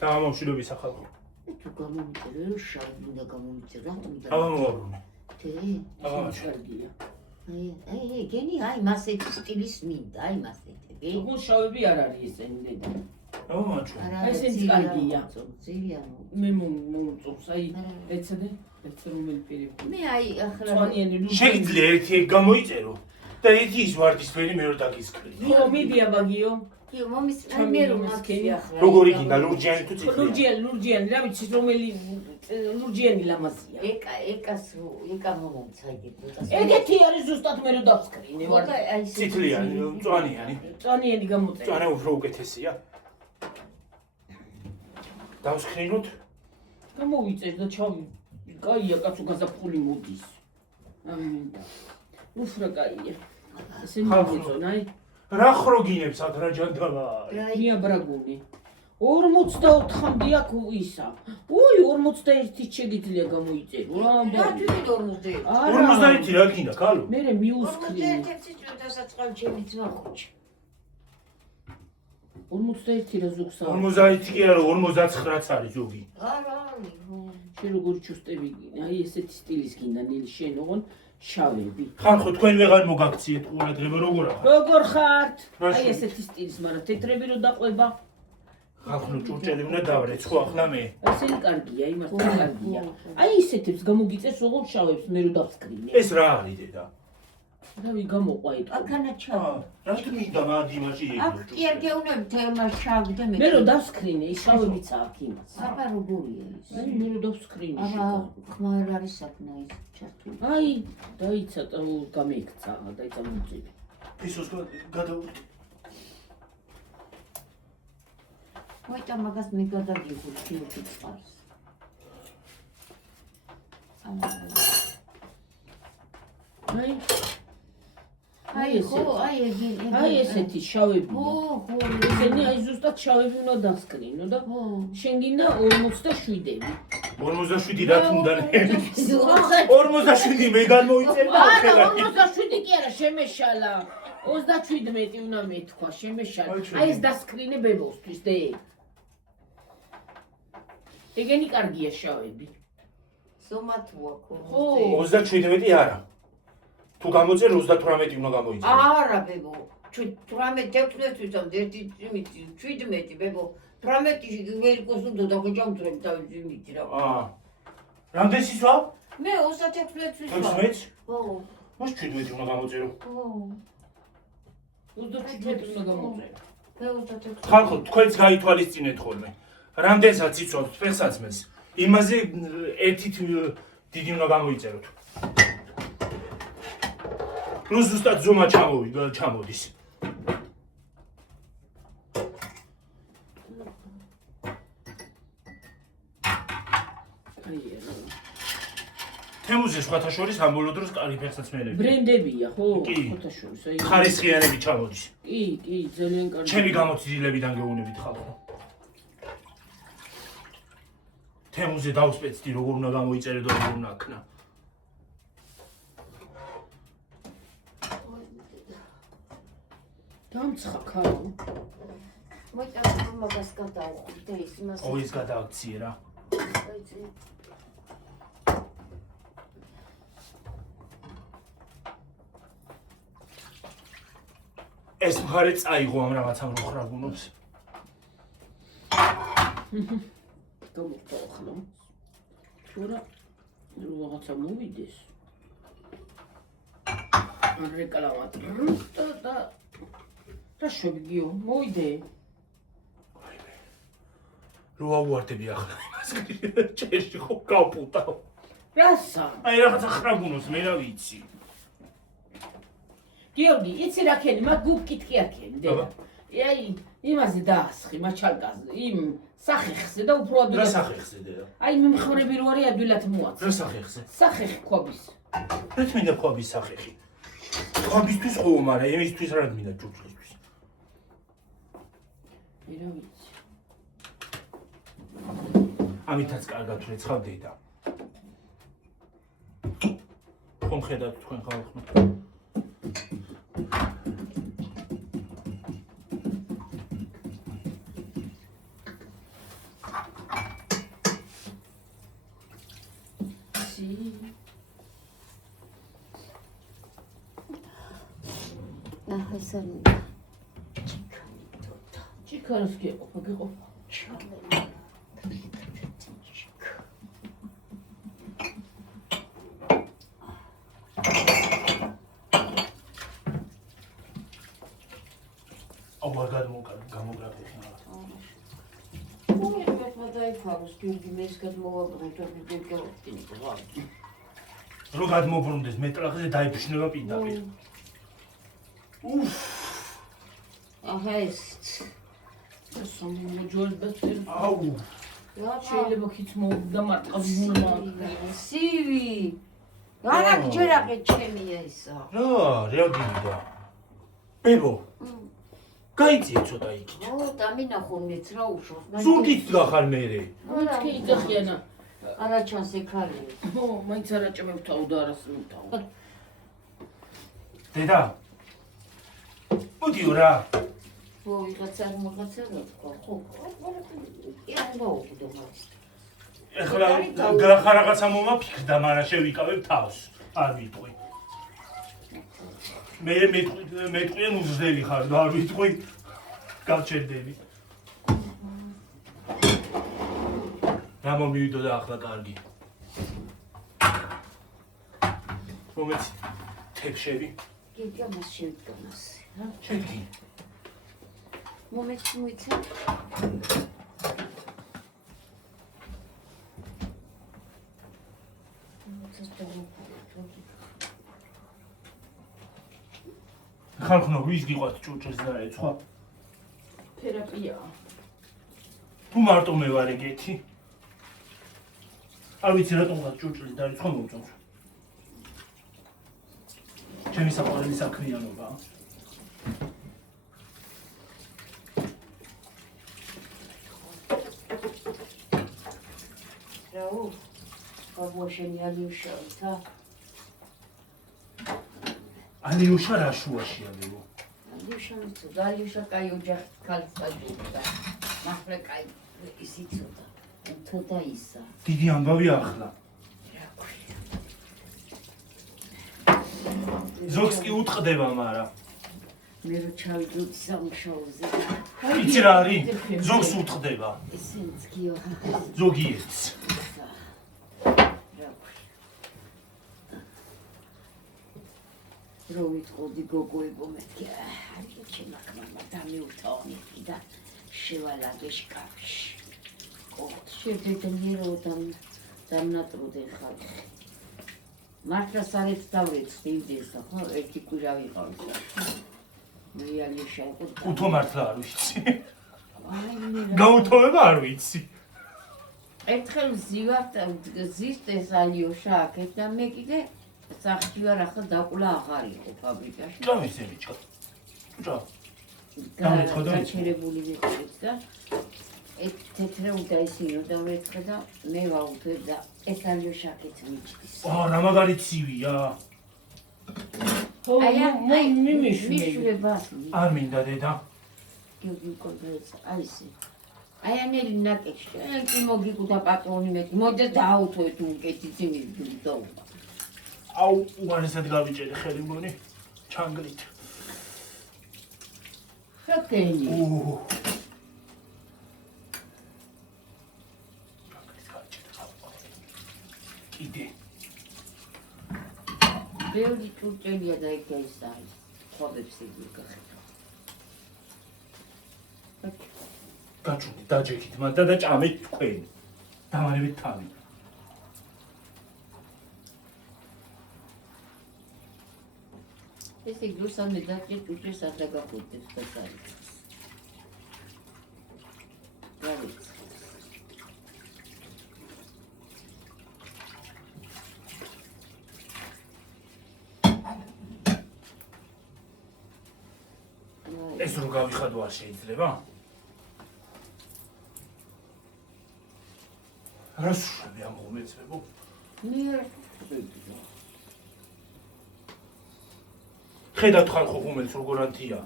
გამომშვიდობის ახალო. თუ გამომიწერე, შავი უნდა გამომიწერე, რა თქმა უნდა. გამომოაბრუნე. კარგია. აი, გენი, აი, მასეთი სტილის მინდა, აი, მასეთები. თქო შავები არ არის ესენი დედა. გამომაჩვენე. აი, ესენი კარგია. ძილია. მე მომწონს, აი, ეცადე, ეს რომელი პირი. მე აი, ახლა შეგიძლია ერთი ეგ გამოიწერო და ერთი ის ვარდისფერი მე რო დაგისკრი. ხო, მიდია ბაგიო. კი, მომის მე რომ აქი ახლა. როგორი გინდა ლურჯიანი თუ წითელი? ლურჯიანი, რა ვიცი, რომელი ლურჯიანი ლამაზია. ეკა მომცაიგე. ეგეთი არის ზუსტად მე რო დავსკრინე ვარ. წითლიანი, მწვანიანი. მწვანიანი გამოწერე. მწვანე უფრო უკეთესია. დავსკრინოთ? გამოვიწერ და ჩავი. კაია, კაცო გაზაფხული მოდის. ამინდა. უფრა კაია. ესე მოგიწონ, აი. რა ხროგინებს აქ რა ჯანდალა? მიაბრაგუნი. 44-მდე აქ ისა. უი 41-ით შეგიძლია გამოიწერო. რა ამბავი? რა თვით 41? 51 რა გინდა, ქალო? მე მიუსკრინე. 41-ი წვეთასაც ჩემი ძმა ხუჩი. 41 რა ზოგსა. 50 კი არა, 59-ც არის ზოგი. არა, შენ როგორ ჩუსტები, აი ესეთი სტილის გინდა ნელი შენ ოღონ შავები. ხალხო თქვენ ვეღარ მოგაქციეთ ყურადღება როგორ ახლა? როგორ ხართ? აი ესეთი სტილის, მაგრამ თეთრები რო დაყვება. ხალხო ჭურჭელი უნდა დავრეც ხო ახლა მე? ესენი კარგია, იმართლა კარგია. აი ისეთებს გამოგიწეს ოღონ შავებს მე რო დავსკრინე. ეს რა არის დედა? რავი გამოყვა იტყვი. აქანა ჩავა. რა თქმა მაგ იმაში აქ კი არ გეუნებთ მას შავი და მე რო დავსკრინე, ის შავებიც აქვს იმას. აბა როგორია ის? აი მე რო დავსკრინე. აბა ხმარ არის საკნაი ჩართული. აი დაიცა გამეიქცა, დაიცა მომწიფე. ისოს გადავუდი. მოიცა მაგას მე გადაგიხუთ ფილტრი წყარს. აი ხო, აი ესეთი შავებია. ხო. ესენი აი ზუსტად შავები უნდა დავსკრინო და შენ გინდა 47-ები. 47 რა თუნდა 47 მე გამოიწერდა არა 47 კი არა შემეშალა 37 უნდა მეთქვა შემეშალა აი ეს დასკრინე ბებოსთვის დე ეგენი კარგია შავები სომათუა ხო 37 არა თუ გამოწერ 38 უნდა გამოიწერო არა ბებო 18-16-თვის ერთი 17 ბებო 18 ვერიკოს უნდა დაგეჭამტრებ დავიძიმით რა. რამდენს ისვა? მე 36-თვის ვარ. 16? ხო. მას 17 უნდა გამოწერო. ხო. 37 უნდა გამოწერო. მე 36. ხალხო, თქვენც გაითვალისწინეთ ხოლმე. რამდენსაც იცვამთ სპეცსაცმელს, იმაზე ერთით დიდი უნდა გამოიწეროთ. პლუს ზუსტად ზომა ჩამოდის. თემუზე სხვათა შორის ამბოლო დროს კარგი ფეხსაცმელები. ბრენდებია, ხო? სხვათა შორის, აი ხარისხიანები ჩამოდის. კი, ძალიან კარგი. ჩემი გამოცდილებიდან გეუბნებით ხალხო. თემუზე დავსპეცდი როგორ უნდა გამოიწერე და როგორ უნდა აქნა. დამცხა ქალო. მოიცა მაგას გადავხდი და ის იმას. ო ის გადააქციე რა. ეს მხარე წაიღო ამ რაღაცამ რო ხრაგუნობს. გამოვხლო. თორა რაღაცა მოვიდეს. ან რეკლამად. და შევიგიო, მოვიდე. რო აუვარდები ახლა იმას. ჭერში ხო გავპუტავ. რასა? აი რაღაცა ხრაგუნობს, მე რა ვიცი. გიორგი, იცი რა ქენი, მაგ გუკიტკი აქენი, დედა. აი, იმაზე დაასხი, მაჩალკაზე, იმ სახეხზე და უფრო ადვილად. რა სახეხზე დედა? აი, მიმხრები რო არის ადვილად მოაქვს. რა სახეხზე? სახეხი ქვაბის. რა თქმა ქვაბის სახეხი? ქვაბისთვის ხო, მაგრამ იმისთვის რა მინდა ჯუჯლისთვის. მე რა ვიცი. ამითაც კარგად რეცხავ დედა. ხომ ხედავთ თქვენ ხალხო? ჭიქარს გიყოფა. აუ არ გამოგრაფე ხნა. რო გადმობრუნდეს მეტრახზე დაიფშნება პირდაპირ. აჰა ეს აუ შეიძლება ქიც მოვდამარტყავს მულმა. სივი არა გჯერაყე ჩემია ისა რა გინდა ბებო გაიწიე ცოტა იქით ო დამინახო მეც რა უშავს ზურგით გახარ მერე მეთქი იძახიანა. არა ჩანს ეკალი ო, მაინც არ აჭამებთავ და არას მივთავ. დედა მოდიო რა ო ვიღაცა მოხაცა ხო არ მოუგდო მას ეხლა გახარ რაღაცა მომაფიქრდა მაგრამ შევიკავებ თავს არ ვიტყვი მეტყვი მუზდელი ხარ და არ ვიტყვი გავჩერდები რა მომივიდო და ახლა კარგი მომეცი თეფშები გიგა მას შევდგა მას ჩეკი მომეც მოიცა ხალხნო ვის გიყვართ ჭურჭელს და ეცხვა თერაპიაა. თუ მარტო მე ვარ ეგეთი არ ვიცი რატომღაც ჭურჭელი დაიწყო მომწონს ჩემი საყვარელი საქმიანობაა რაუ ბაბუაშენი ალიუშავთა ალიუშა რა შუაშია ლევო ალიუშავით ალიუშა კაი ოჯახით ქალს დაჯობდა ნახე კაი ისი ცოტა ისა დიდი ამბავი ახლა ზოგს კი უტყდება მაგრამ მე რო ჩავიდოდი სამუშაოზე იცი რა არის ზოგს უტყდება ესენც გიო ზოგიერთს რო ვიტყოდი გოგოებო მეთქი არის ჩემ ახმარმა დამეუთავნი და შევალაგე შკაფში შედედნირო დამნატრუდე ხალხი მართლა სარეთ დავრეცხდი იმდენსა ხო ერთი კვირა ვიყავს მე ალიუშა იყო უთო მართლა არ ვიცი გაუთოვება არ ვიცი ერთხელ ზისტეს ალიუშა აქეთ და მე კიდე სახში ვარ ახლა დაყულა აღარ იყო ფაბრიკაში რა მისემიჩა რა გაჩერებული ვიყავით და თეთრე უდაისინო და ვერცხე და მე ვაუთვე და ეს ალიუშაკეთ მიჭდის რა მაგარი ცივია მიშვრება არ მინდა დედა გიგი კოდეც აისი აიანელი ნაკეში კი მოგიკუდა პატრონი მე მოდი დააუთვეთ უკეთი ძიმის დო აუ უარესად გავიჭერე ხელი მგონი ჩანგლით ხაკენი კიდე ბევრი ჭურჭელია და იქ ეს არის ხობებს იგი გახედა გაჩუნდი დაჯექით მათ და ჭამეთ თქვენ დამარებით თავი ეს იგრუსამდე დაჭერ ჭურჭელს არ დაგახურდებს და საერთოდ რა ვიცი ეს რო გავიხადო არ შეიძლება? რა შევი ამ მომეცებო? მე ხედავთ ხალხო ხუმელს როგორ ანთია?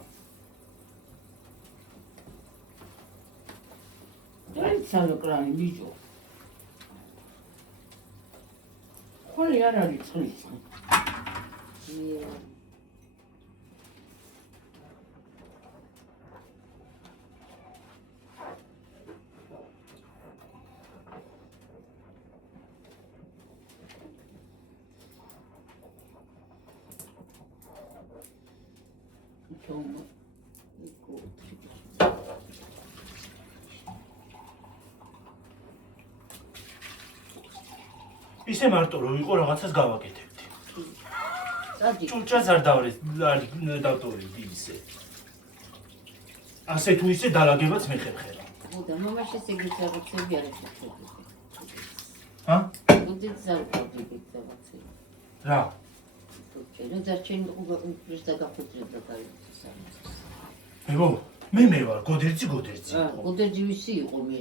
დაიცალო კრანი ბიჭო. ხო ხოლი არ არის წყლის. ისე მარტო რომ იყო რაღაცას გავაკეთებდი. ჭურჭაც არ დავტოვებდი ისე. ასე თუ ისე დალაგებაც მეხერხერა. და მამაში ეგრეთ რაღაცები არ ეხებოდი. ჰა? უდით ზარკვდით რაღაცები. რა? რომ დარჩენი უბრალოდ დაგახუძრებდა გაიწეს ამას. მე ვარ, გოდერძი იყო. გოდერძი ვისი იყო მე?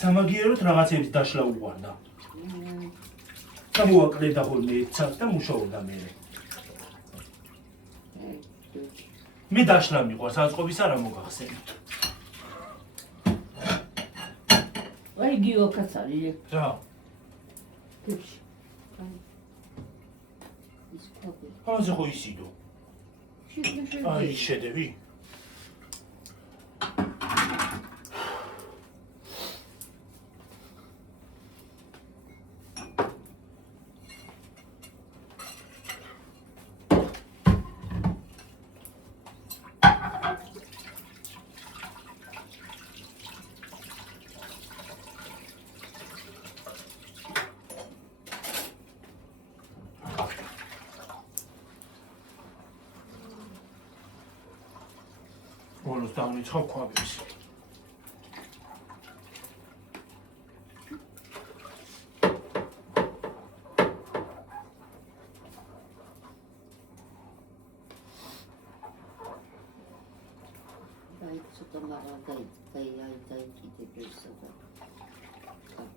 სამაგიეროდ რაღაცების დაშლა უყვარდა. გამოაკლდა ხოლმე ცაც და მუშაობდა მე. მე დაშლა მიყვარს, აწყობის არა მოგახსენოთ. აი გიო კაცარი. რა? კუჩი. ის კოპი. ასე ხო ისიდო. აი შედევი. ბოლოს დავნიცხავ ქვაბებს.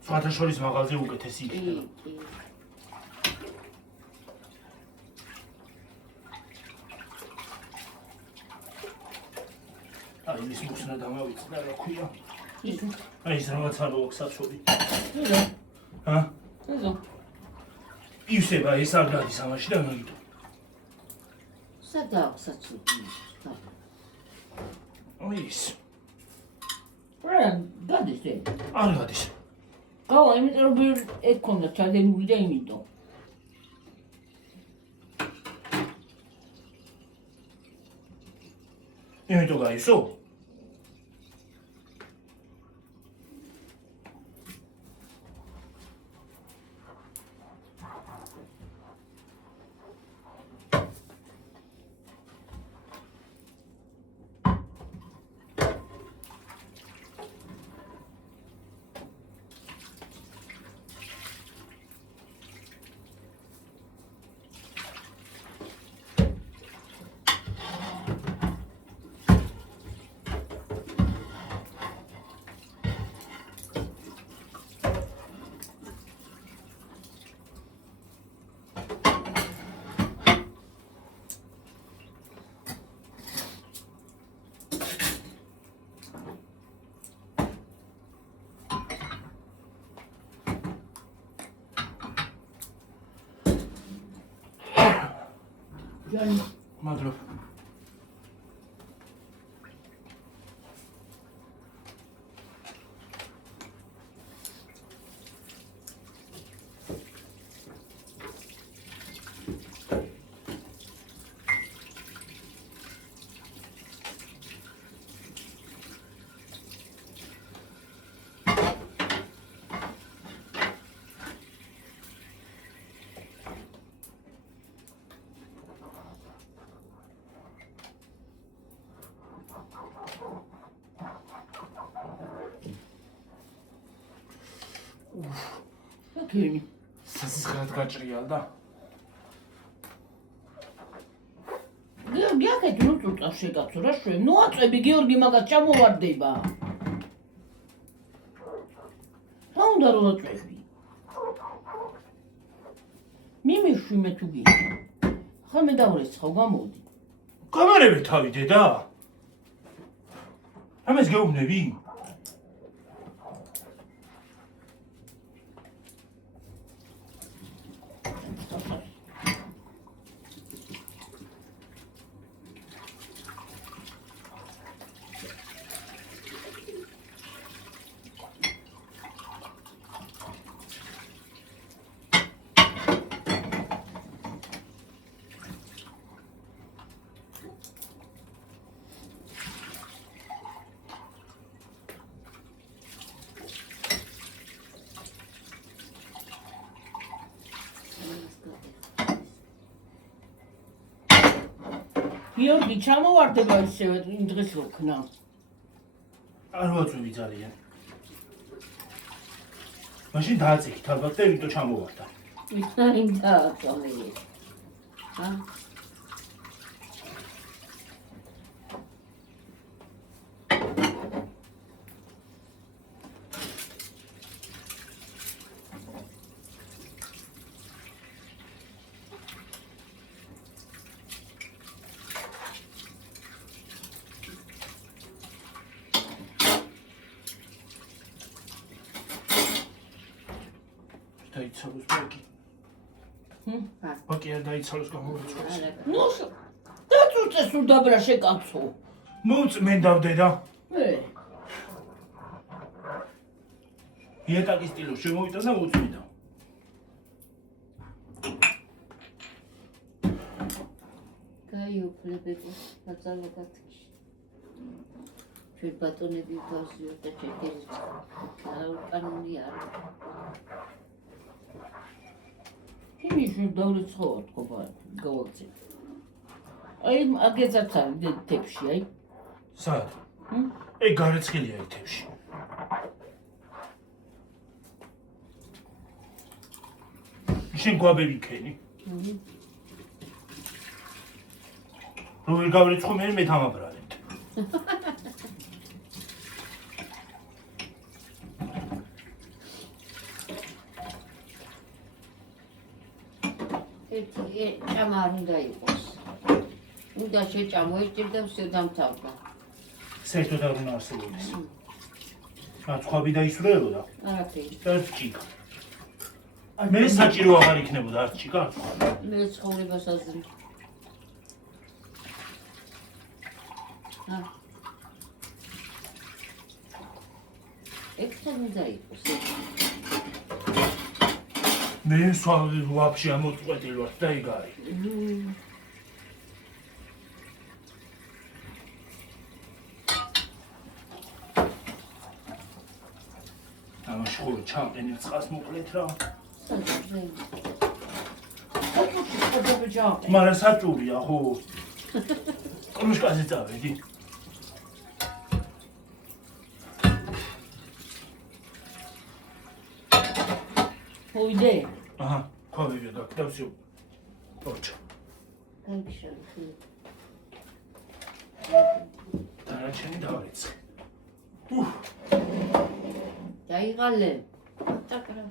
სხვათა შორის მაღალზე უკეთესი იქნება. აი ის მუსნა დამავიწყდა რა ქვია. აი ის რაღაც არ აქვს საცობი. ჰა? ეზო. ისევა ეს არ გადის ამაში და მაგითო. სადაა საცობი? აი ის. რა გადის ეს? არ გადის. გავა იმიტომ რომ ეგ ქონდა ჩადებული და იმიტომ. იმიტომ გაისო? მადლობ. გენი. სასისხლად გაჭრიალდა. გიორგი აქეთ ნუ წუწავს შეგაცო რა შვე. ნუ აწვევი გიორგი მაგას ჩამოვარდება. რა უნდა რომ აწვევი? მიმიშვი მე თუ გიორგი. ხა მე დავრეცხავ გამოდი. გამარები თავი დედა. ამას გეუბნები? გიორგი, ჩამოვარდება ისევე იმ დღეს რო ქნა. არ ვაწვევი ძალიან. მაშინ დააწიქით ალბათ და იმიტომ ჩამოვარდა. ვინაინ დააწამე. ჰა? დაიცალოს ბაკი. ბაკი არ დაიცალოს გამოვიწყოს. ნუ დაწუწე სულ დაბრაშე კაცო. მოუწმენდავდე და ე იატაკის სტილოს შემოვიდა და მოუწმენდა. გაიუფლებებო ბაწალობათში. ჩვენ ბატონები ვთავაზიოთ და ჩეკერით. კანონი არა. იმის დავრიცხო თქობა გავაკეთე. აი აგეცათ არის თებში, აი. სად? ეგ გარეცხილია ეგ თებში. შენ გვაბები ქენი. რო ვერ გავრიცხო მე თამაბრალეთ. ჭამა არ უნდა იყოს. უნდა შეჭამო, ესჭირდა всё დამთავრდა. საერთოდ არ უნდა არსებობდეს. სხვაბი დაისრულებოდა. არაფერი. და ჭიკა. მე საჭირო აღარ იქნებოდა არც ჭიკა. მე ცხოვრებას აზრი. ეგ უნდა იყოს. მე ვაფშე ამოწყვეტილ ვარ და ეგ არის. ამაში ხო ჩამყენილ წყალს მოკლეთ რა. მაგრამ საჭურია ხო? კრუშკაზე წავედი. მოიდე. აჰა, ქვაბები გაქვს და всё. ოჩა. გაიქშალე. დანარჩენი დავარიცხე. დაიღალე. აკრა.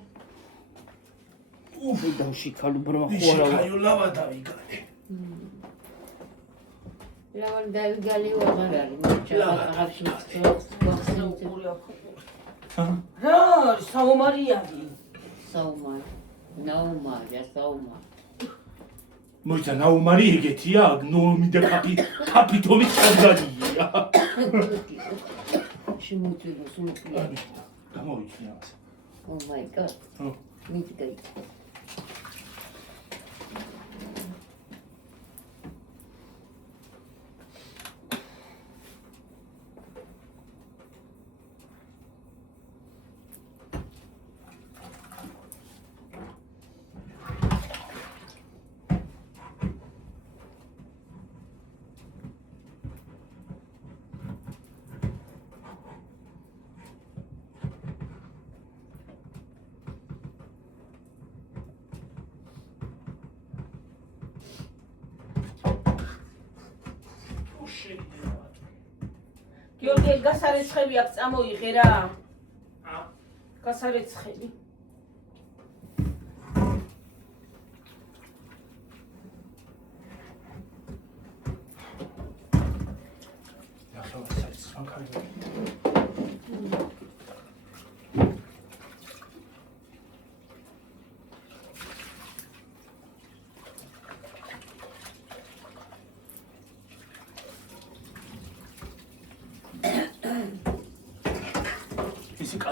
მე დავშიქალო ბრმა ხო ისე არა. კაიო ლავა დავიგალე. ლავან დაიღალი ვაღარ არის. ჩაღავში რა, საომარი არის. საუმარი. ნაუმარია, საუმარი. მოიცა ნაუმარი ეგეთია, ნომი და კაპიტოლი ჩაგდადია. შემოწევო სულფია. გამოვიქნა ამას. Oh my god. მიწგაი. გიორგი, გასარეცხები აქვს წამოიღე რა. გასარეცხები. ახლა საერთოდ ხარ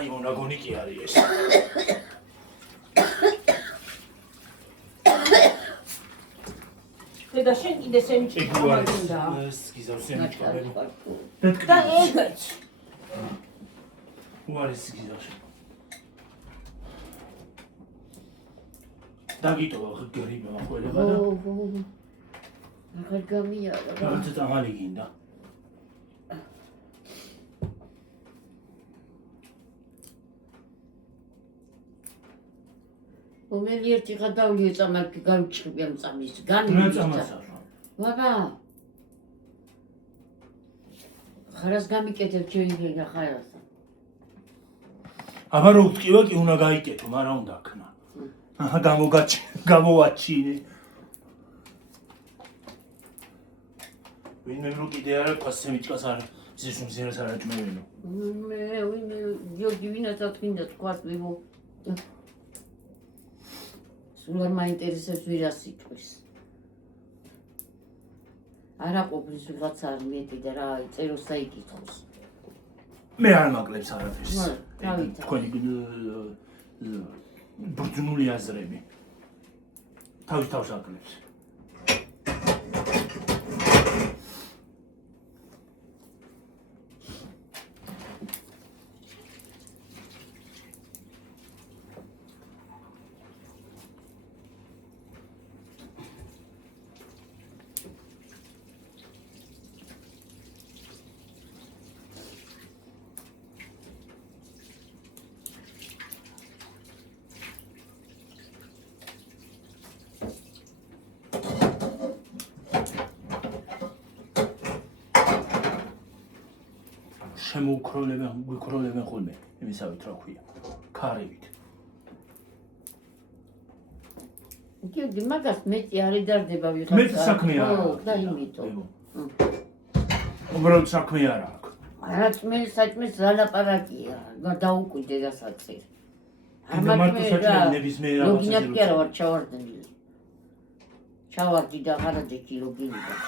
აი მონაგონი კი არის ეს. და შენ კიდე სემჭი ეგუარს ეს გიზავს სემჭკაველი. და ეგეც. უარის გიზავს. დაგიტოვა გრიბა ხოლება და აღარ გამიარა. რაღაც წამალი გინდა. მომელი ერთი გადავლიო წამალკი გავიჩხები ამ წამის. რა განვიწყდა. წამასა? ბაბა. ხარას გამიკეთებ ჩემი ხარას. აბა რო ვტკივა კი უნდა გაიკეთო, მაგრამ უნდა ქნა. აჰა გამოვაჩინე. ვინმე რო კიდე არა ფასემიჭკას არ ზისუმ ზერას არ აჭმევინო. ვინმე გიორგი ვინასაც მინდა თქვა ვიღო. სულ არ მაინტერესებს ვირას სიტყვის. არა ყოფნის ვიღაცა არ მეტი და რა წეროს და იკითხოს. მე არ მაკლებს არაფერს. თქვენი ბრძნული აზრები. თავს აკლებს. შემოუქროლებენ ხოლმე იმისავით რა ქვია ქარივით. გიორგი მაგას მეტი არ ედარდება ვიღაცა. მეტი საქმე არა. ხო, და იმიტომ. უბრალოდ საქმე არა აქვს. საჭმელს ლაპარაკია, დაუკვირდე დასაცი. კიდე მარტო საჭმელი ნებისმიერ რაღაცაზე ლოგინად კი არა ვარ ჩავარდნილი. ჩავარდი და ხარაჯექი ლოგინიდან.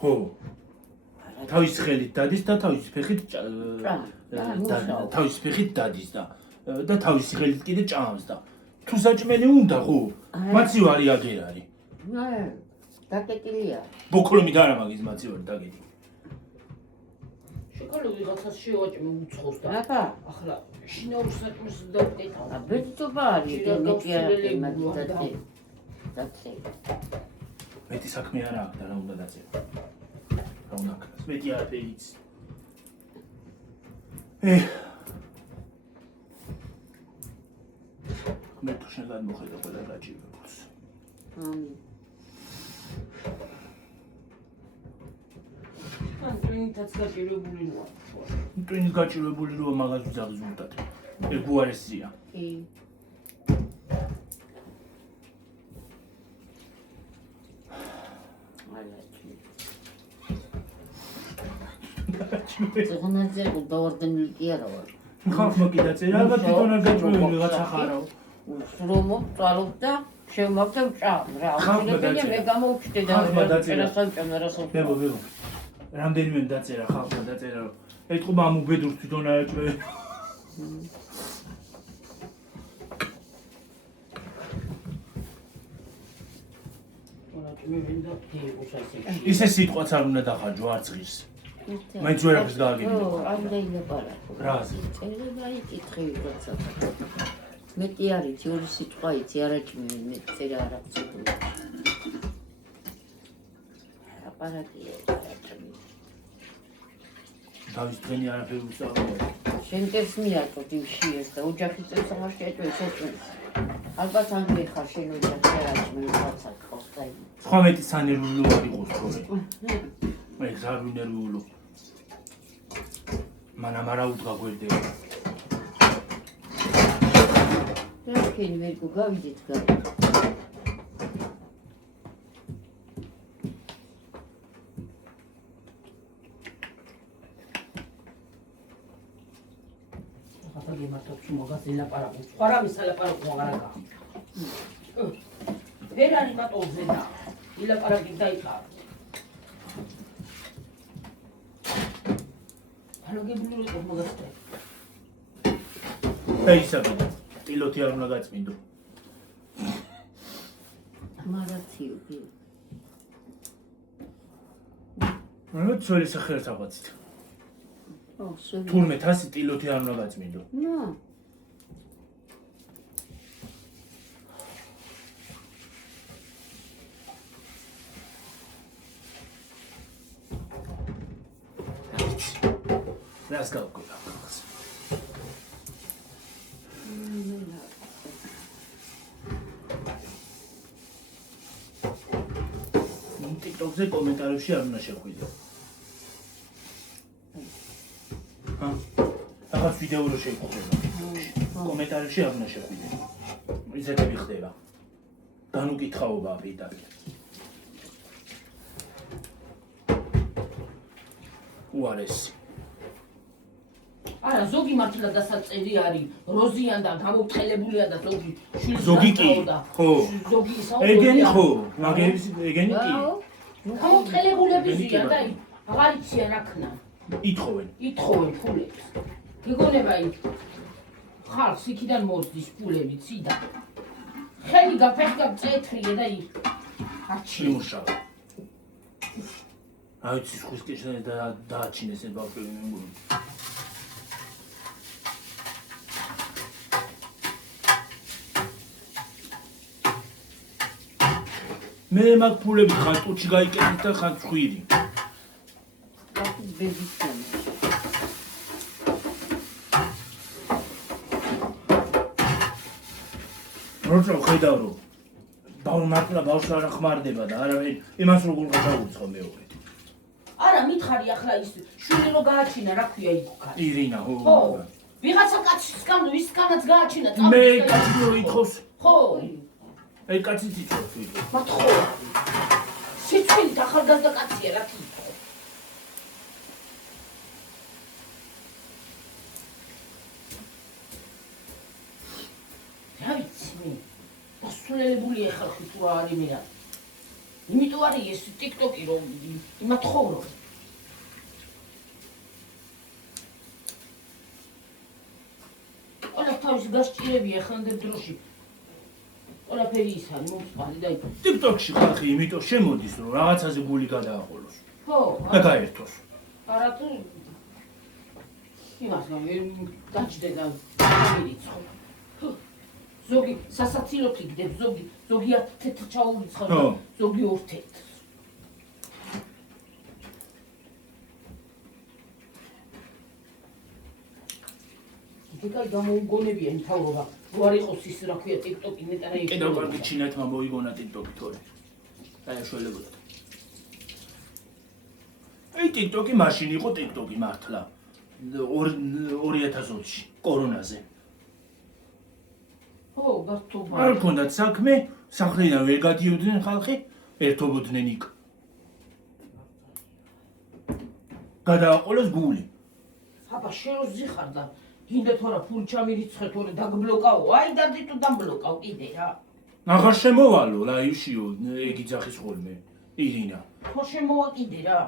ხო. თავის ხელით დადის და თავის ფეხით თავის ფეხით დადის და თავის ხელით კიდე ჭამს და თუ საჭმელი უნდა ხო? მაცივარი აგერ არის. დაკეტილია. ბოქრომით არა მაგის მაცივარი დაკეტილი. შეკალო ვიღაცას შევაჭმე უცხოს და აკა ახლა შინაურ საჭმელს დავკეთა. ბედწობა არის და მეტი არ არის დაწე. მეტი საქმე არა აქვს და რა უნდა დაწერო. რა უნდა ქნას? მეტი არაფერი იცი. მე თუ შენ გადმოხედა ყველა გაჭირვებს. ტვინითაც გაჭირვებული როა. ტვინით გაჭირვებული როა მაგას ვიძახ ზურდად. ეგუარესია. კი. ზღონაზე დავარდნილი კი არა ვარ. ხალხმა კი დაწერა, ალბათ თვითონ არ გაჭირვებული ვიღაცა ხარავ. რომ წვალობ და შევმაგდებ ჭამ რა. ხალხმა მე გამოვჩდე და წერასავჭამ რასავ. ბებო. რამდენიმე დაწერა ხალხმა დაწერა რომ ეთყობა ამ უბედურს თვითონ არ აჭმევ. ისე სიტყვაც არ უნდა დახარჯო არც ღირს. მაინც ვერაფერს გააგებინებ. არ უნდა ილაპარაკო. რაზე? წერება იკითხე ვიღაცა. მეტი არის ორი სიტყვა იცი არაჭმე მე წერა არ აქვს. ლაპარაკია არაჭმე. დავის დღენი არაფერი უსწავლო. შენ კებს მიაწვდ იმ შიეს და ოჯახის წევს ამას შეეჭვეს საჭმელს. ალბათ ანგლი ხარ შენ ოჯახი არაჭმე ვიღაცა ყავს და იმ. სხვა მეტი სანერვულო არ იყოს თორე. მე ზარუ ნერვულო. მანამ არა უთქა გვერდები. რაკენ ვერგო გავიდეთ გარ. ახლა გემართობ მაგას ელაპარაკო. სხვა რამის ელაპარაკო აღარა გა. ვერ არის მარტოზე და ელაპარაკი დაიყარო. განაგებული როტო მაგასთან. და ისაბა პილოტი არ უნდა გაწმინდო. მარაციო კი. ანუ ძველი სახელს აღაცით. ო, შენ. თურმე თასი პილოტი არ უნდა გაწმინდო. ნო. რას გავკვირა ხალხს? TikTok-ზე კომენტარებში არ უნდა შეხვიდე. რაღაც ვიდეო რო შეხვდება. კომენტარებში არ უნდა შეხვიდე. ისეთები ხდება. განუკითხაობაა პირდაპირ. უარესი. არა, ზოგი მართლა დასაწერი არის, როზიან და გამოფრთხელებულია და ზოგი შვილს ზოგი კი, ხო. ზოგი ეგენი ხო, მაგების ეგენი კი. გამოფრთხელებულებია და აღარ იციან აქნა. ითხოვენ. ითხოვენ ფულებს. გეგონება ხალხს იქიდან მოსდის ფულები ციდა. ხელი გაფეხდა წეთრია და არჩი. იმუშავა. აიცი ხუს კეშა და დააჩინეს ეს ბავშვები მეგონი. მე მაგ ფულები ხან ტუჩი გაიკეთეთ და ხან წვირი. კაფის ბებისთან. როცა ხედავ რომ მართლა ბავშვს არ ხმარდება და არავინ იმას როგორ გაჩაურიცხო მეორე. არა, მითხარი ახლა ის შვილი რო გააჩინა, რა ქვია იქ ხარ? ირინა, ხო. ხო. ვიღაცა კაცის გამო ისგანაც გააჩინა, მე კაცი რო ითხოვს. ხო. აი კაცი ითხოვს ვიდრე. მათხოვა. სიცხვილით ახალგაზრდა კაცია, რა თქმა. რა ვიცი მე. დასულელებულია ხალხი თუ რა არის მე. იმიტომ არის ეს TikTok-ი რომ იმათხოვრო. ყველა თავის გასჭირებია ხანდებ დროში. ყველაფერი ის არის მომწყალი და TikTok-ში ხალხი იმიტომ შემოდის რომ რაღაცაზე გული გადააყოლოს. ხო, და გაერთოს. არა თუ იმას გაჭდე და მირიცხო. ზოგი სასაცილოდ იგდებს, ზოგი 10 თეთრ ჩაურიცხავს, ზოგი 2 თეთრ. იქა გამოუგონებია მთავრობა. რო არ იყოს ის რა ქვია TikTok-ი ნეტა რა კიდევ კარგი ჩინეთმა მოიგონა TikTok-ი თორე. დაეშველებოდა. აი TikTok-ი მაშინ იყო TikTok-ი მართლა. 2020-ში კორონაზე. ხო, გასწობა. არ ქონდათ საქმე, სახლიდან ვერ გადიოდნენ ხალხი, ერთობოდნენ იქ. გადააყოლეს გული. აბა შენ ხარ და გინდა თუ არა ფული ჩამირიცხე თუ არა დაგბლოკაო, აი დადი თუ დამბლოკავ კიდე რა. აღარ შემოვალო ლაივშიო, ეგ იძახის ხოლმე. ირინა. ხო შემოვა კიდე რა.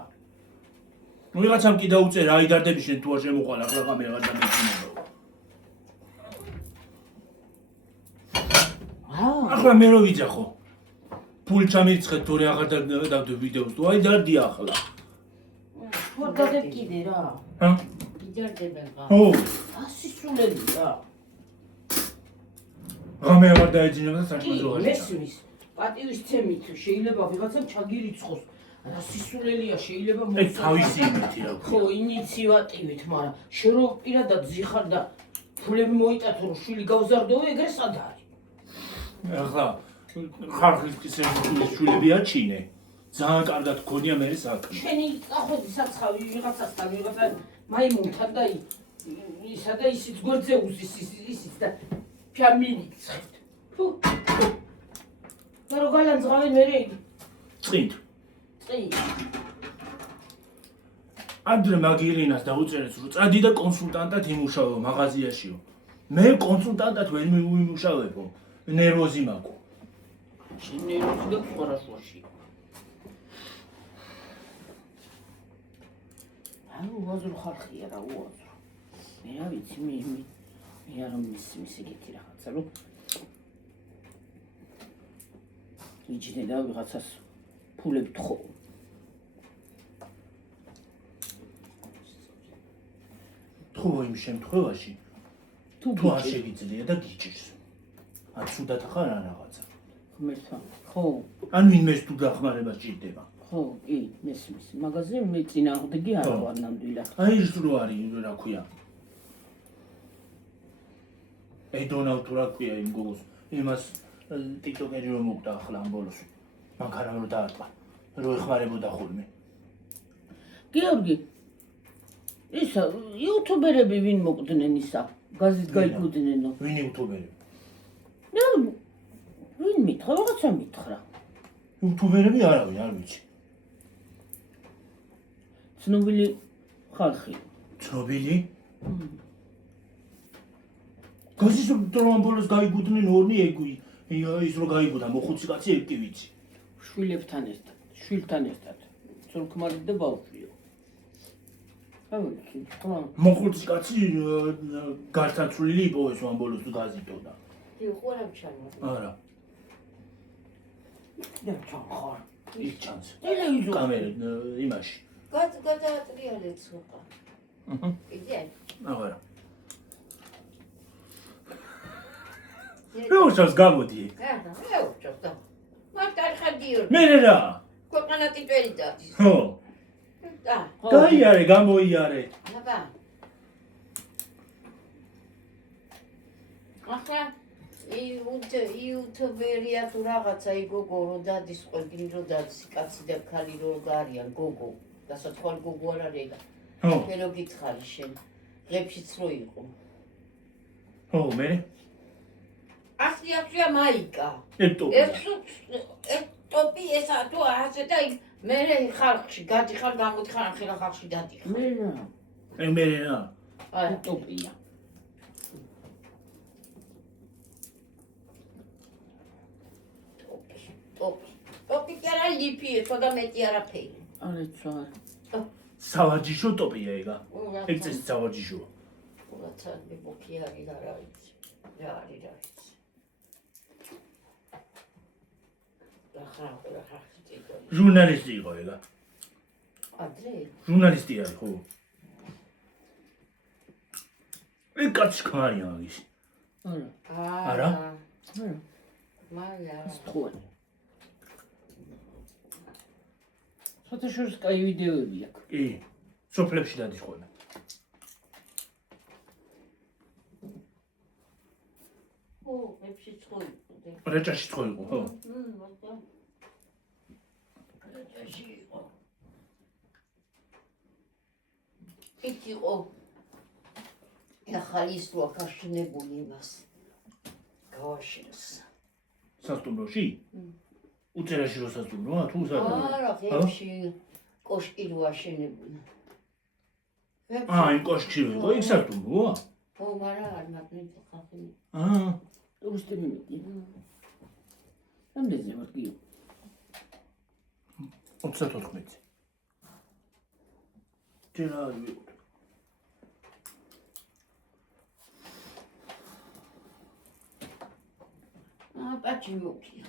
ვიღაცამ კი დაუწერა, აი დარდები შენ თუ არ შემოყვალ, ახლა კამერა დამიჩინებო. ახლა მე რო ვიძახო. ფული ჩამირიცხე თუ აღარ დავდო ვიდეოს, თუ აი დარდი ახლა. ხო დადებ კიდე რა. ჰა? იჯერდება რა. ო, ასისულელი რა. ღამე აღარ დაეძინება და საქმეზე ვარ. მესმის. პატივისცემით შეიძლება ვიღაცამ ჩაგირიცხოს. ასისულელია შეიძლება ეგ თავისი იმითი რა. ხო, ინიციატივით, მაგრამ შენ რო პირადად ზიხარ და ფულები მოიტათო რომ შვილი გავზარდოო, ეგრე სად არის? ახლა ხალხის შვილები აჩინე. ძალიან კარგად გქონია მე საქმე. შენი წახვედი საცხავი ვიღაცასთან, ვიღაცა მაიმუნთან და ისა და ისიც გვერდზე უზის ისიც და ფამილიცეთ. ფუ. და რო გალანძღავენ მერე წინთ. წი. ანდრე მაგირინას დაუწერეს რომ წადი და კონსულტანტად იმუშაო მაღაზიაშიო. მე კონსულტანტად ვერ მივიმუშავებო. ნერვოზი მაქვს. შენ ნერვოზი და ხარაშოში. აი უაზრო ხალხია რა უაზრო. მე რა ვიცი მე არ მის ეგეთი რაღაცა რომ იჯდე და ვიღაცას ფულებით ხო. თუ იმ შემთხვევაში თუ თუ არ შეგიძლია და გიჭირს. ან ცუდად ხარ ან რაღაცა. ღმერთმა ხო ან ვინმეს თუ დახმარება სჭირდება. ხო კი მესმის მაგაზე მე წინააღმდეგი არ ვარ ნამდვილად. აი ის რო არის რა ქვია. ედონავ თუ რა ქვია იმ გოგოს იმას ტიკტოკერი რომ მოგდა ახლა ამ ბოლოს. მანქანა რო დაარტყა. რო ეხმარებოდა ხოლმე. გიორგი ისა იუთუბერები ვინ მოგდნენ ისა გაზეთ გაიგუდგნენო ვინ იუთუბერები? რა ვინ მითხრა რაღაცა მითხრა იუთუბერები არავინ არ ვიცი. ცნობილი ხალხი ცნობილი? გაზის რომ ამ ბოლოს გაიგუდნენ ორნი ეგვი ის რო გაიგუდა მოხუცი კაცი ეგ კი ვიცი. შვილებთან ერთად ცოლ-ქმარი და ბავშვიო ავიცი ხო მოხუცი კაცი გარდაცვლილი იპოვეს ამ ბოლოს გაზიტოდა. ხურამ ჩამა. არა, და ჩახარ ის ჩანს. ტელევიზორ კამერა იმაში. გადაატრიალეთ სხვა. იდეა. აღარა. რო შავს გამოდი. ეუჩო. მარტარ ხადიო. მე რა? ქვეყანა ტიტველი დადის. ხო. და. გაიარე, გამოიარე. აბა. ახლა იუთუბერია თუ რაღაცა იგოგო რო დადის ყველგან რო დადის კაცი და ქალი რო არიან გოგო დასაწყალ გოგო არ არის და ხო. მე რო გითხარი შენ ღებშიც რო იყო ხო, მე ასიაფშია მაიკა ეტოპი. ტოპი ესა თუ ასე და მე ხალხში გადიხარ გამოდიხარ ახლა ხალხში დადიხარ მე რა მე რა? აი ტოპია ტოპი კი არა ლიფი ხოდა მეტი არაფერი არეცვარ სავაჯიშო ტოპია ეგა. ეგ წეს სავაჯიშოა. ურაცა მოკი არის რა ვიცი რა არის რა ვიცი ახლა ჟურნალისტი იყო ეგა. ადრე ჟურნალისტი არის ხო? ეგ კაცი ქმარია მაგის. არა არა? არა მაია სწორი ფოტოშოპს კაი ვიდეოები აქვს კი. სოფლებში დადის ხოლმე. ო ეფში ცხოი რაჭაში ხო იყო, ხო? მოდა რაჭაში იყო იქ იყო ახალი ის რო აკაშნებული იმას გავაშენს სასტუმროში? უწერაში რო სასტუმროა თუ სადა? არა ხებში კოშკი რო აშენებული იმ კოშკში რო იყო, იქ სასტუმროა? ო მარა არ მაგნიტი ხალხი ტურისტები მეტი რამდენზე ვარ გიო 34. ჯერა არ ვიყო. პაჩი მოკია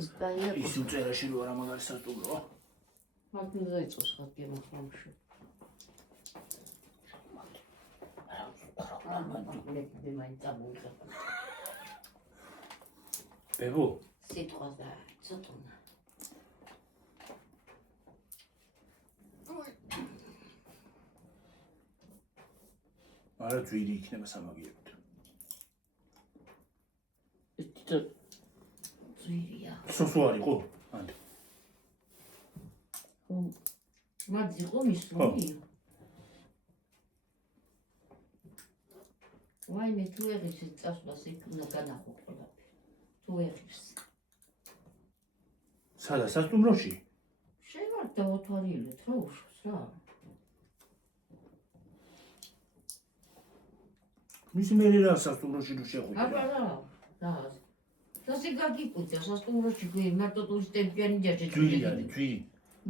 ის უწერაში რო არა მაგარი სასტუმროა? მაგნიტი დაიწყოს ხალხი მოხმში მე მაინცა მოიხება ბებო, სიტყვა და ცოტონა არა ძვირი იქნება სამაგიეროდ. ეს თითო ძვირია სოსო არისო? ანტ. სმაძი ყომის სული. ვაიმე თუ ეღირს ეს წასვლას იქ უნდა განახო ყველაფერი. თუ ეღირს. სადა სასტუმროში? შევარ და ოთვარიელეთ რა უშავს რა. მისი მე რა სასტუმროში რო შეხვიდე? აბა რა. დასე გაგიკვიცა სასტუმროში გვი მარტო ტურისტებიანი ჯაჭე. ძვირი არის, ძვირი.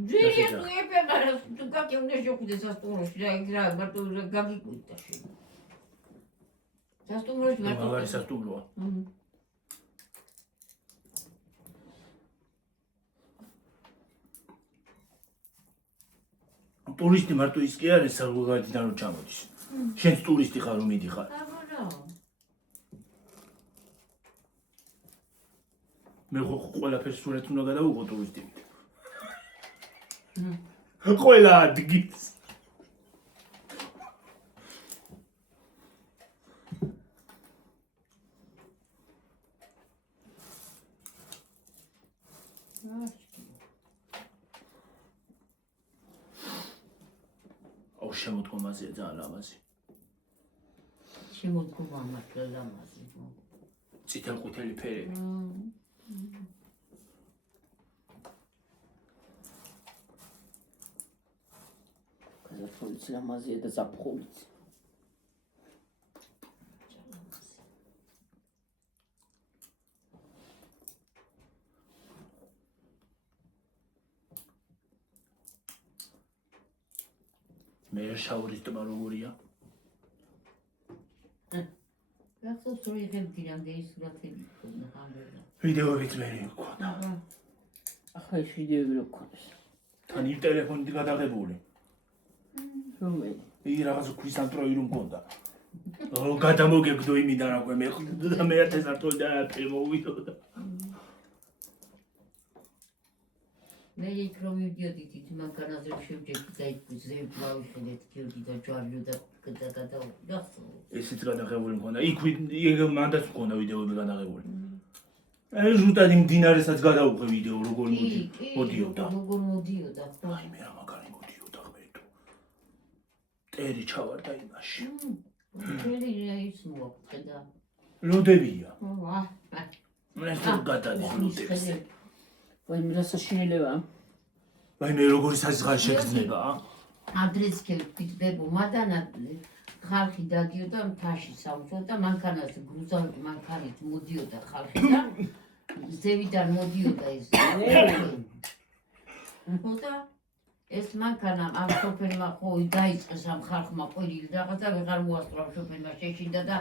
ძვირია თუ ეპებარა თუ გაკი უნდა შეხვიდე სასტუმროში რა მარტო გაგიკვიცა შენ. სასტუმროში მარტო მაგარი სასტუმროა. ტურისტი მარტო ის კი არის საზღვარგარეთიდან რო ჩამოდის. შენც ტურისტი ხარ რომ მიდიხარ. აბა რა. მე ხო ყველაფერს სურათს უნდა გადავუღო ტურისტებით. ყველა ადგილს. აუ შემოდგომაზეა ძალიან ლამაზი. შემოდგომა მართლა ლამაზი. წითელ-ყვითელი ფერები. გაზაფხულიც ლამაზია და ზაფხულიც. მე შაურის ტბა როგორია? გახსოვს რომ იღებდი რამდენი სურათები ქონდა ამერა. ვიდეოებიც მე მქონდა. ახლა ეს ვიდეოები რო გქონდეს. თან იმ ტელეფონით გადაღებული. რომელი? იგი რაღაც ქვის ანტროი რომ მქონდა. გადამოგებდო იმიდან რაგვე მე და მე ერთ ესარტო და მოვიდოდა. მე იქ რომ მივდიოდი თით მანქანაზე შევჭექი და იქ ზევფლავიხილეთ გიორგი და ჯვარიო და გახსოვს. ესეც გადაღებული მქონდა. იქ მანდაც მქონდა ვიდეოები გადაღებული. აი ზუსტად იმ დინარესაც გადავუღე ვიდეო როგორ მოდიოდა. როგორ მოდიოდა. აი მე რა მაგარი მოდიოდა ხმეთო. ტერი ჩავარდა იმაში. ტერი ის მოაქვს და ლოდებია. ვა. მე ეს გადადის ლოდებს. ვაი მე რა საშინელება. ვაი მე როგორი საზღარი შეგრძნება? ადრეს ქეთბებო მადანა ხალხი დადიოდა მთაში საუბრობდა და მანქანაზე გრუზავით მანქანით მოდიოდა ხალხი და ზევიდან მოდიოდა ეს ხოდა ეს მანქანა ამ შოფერმა ხო დაიწყეს ამ ხალხმა ყვირილი რაღაცა ვეღარ მოასწრო შოფერმა შეშინდა და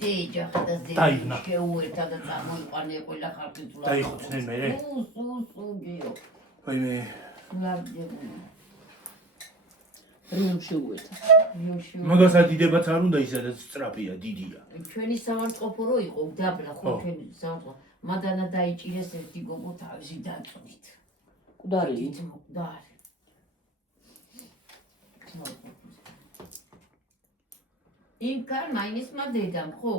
დეჯახა და ზევი შეუერთა და წარმოიყვანე ყველა ხალხი თულა დაიხოცნენ მერე? გიო ვაი მე რომ შეუერთა. მაგას ადიდებაც არ უნდა ისედაც სწრაფია, დიდია. ჩვენი სამარწყოფო რო იყო დაბლა ხო ჩვენი სამარწყოფო მადანა დაიჭირეს ერთი გოგო თავისი დაწვით. მკვდარი. მკვდარი. იმ კარმაინისმა დედამ ხო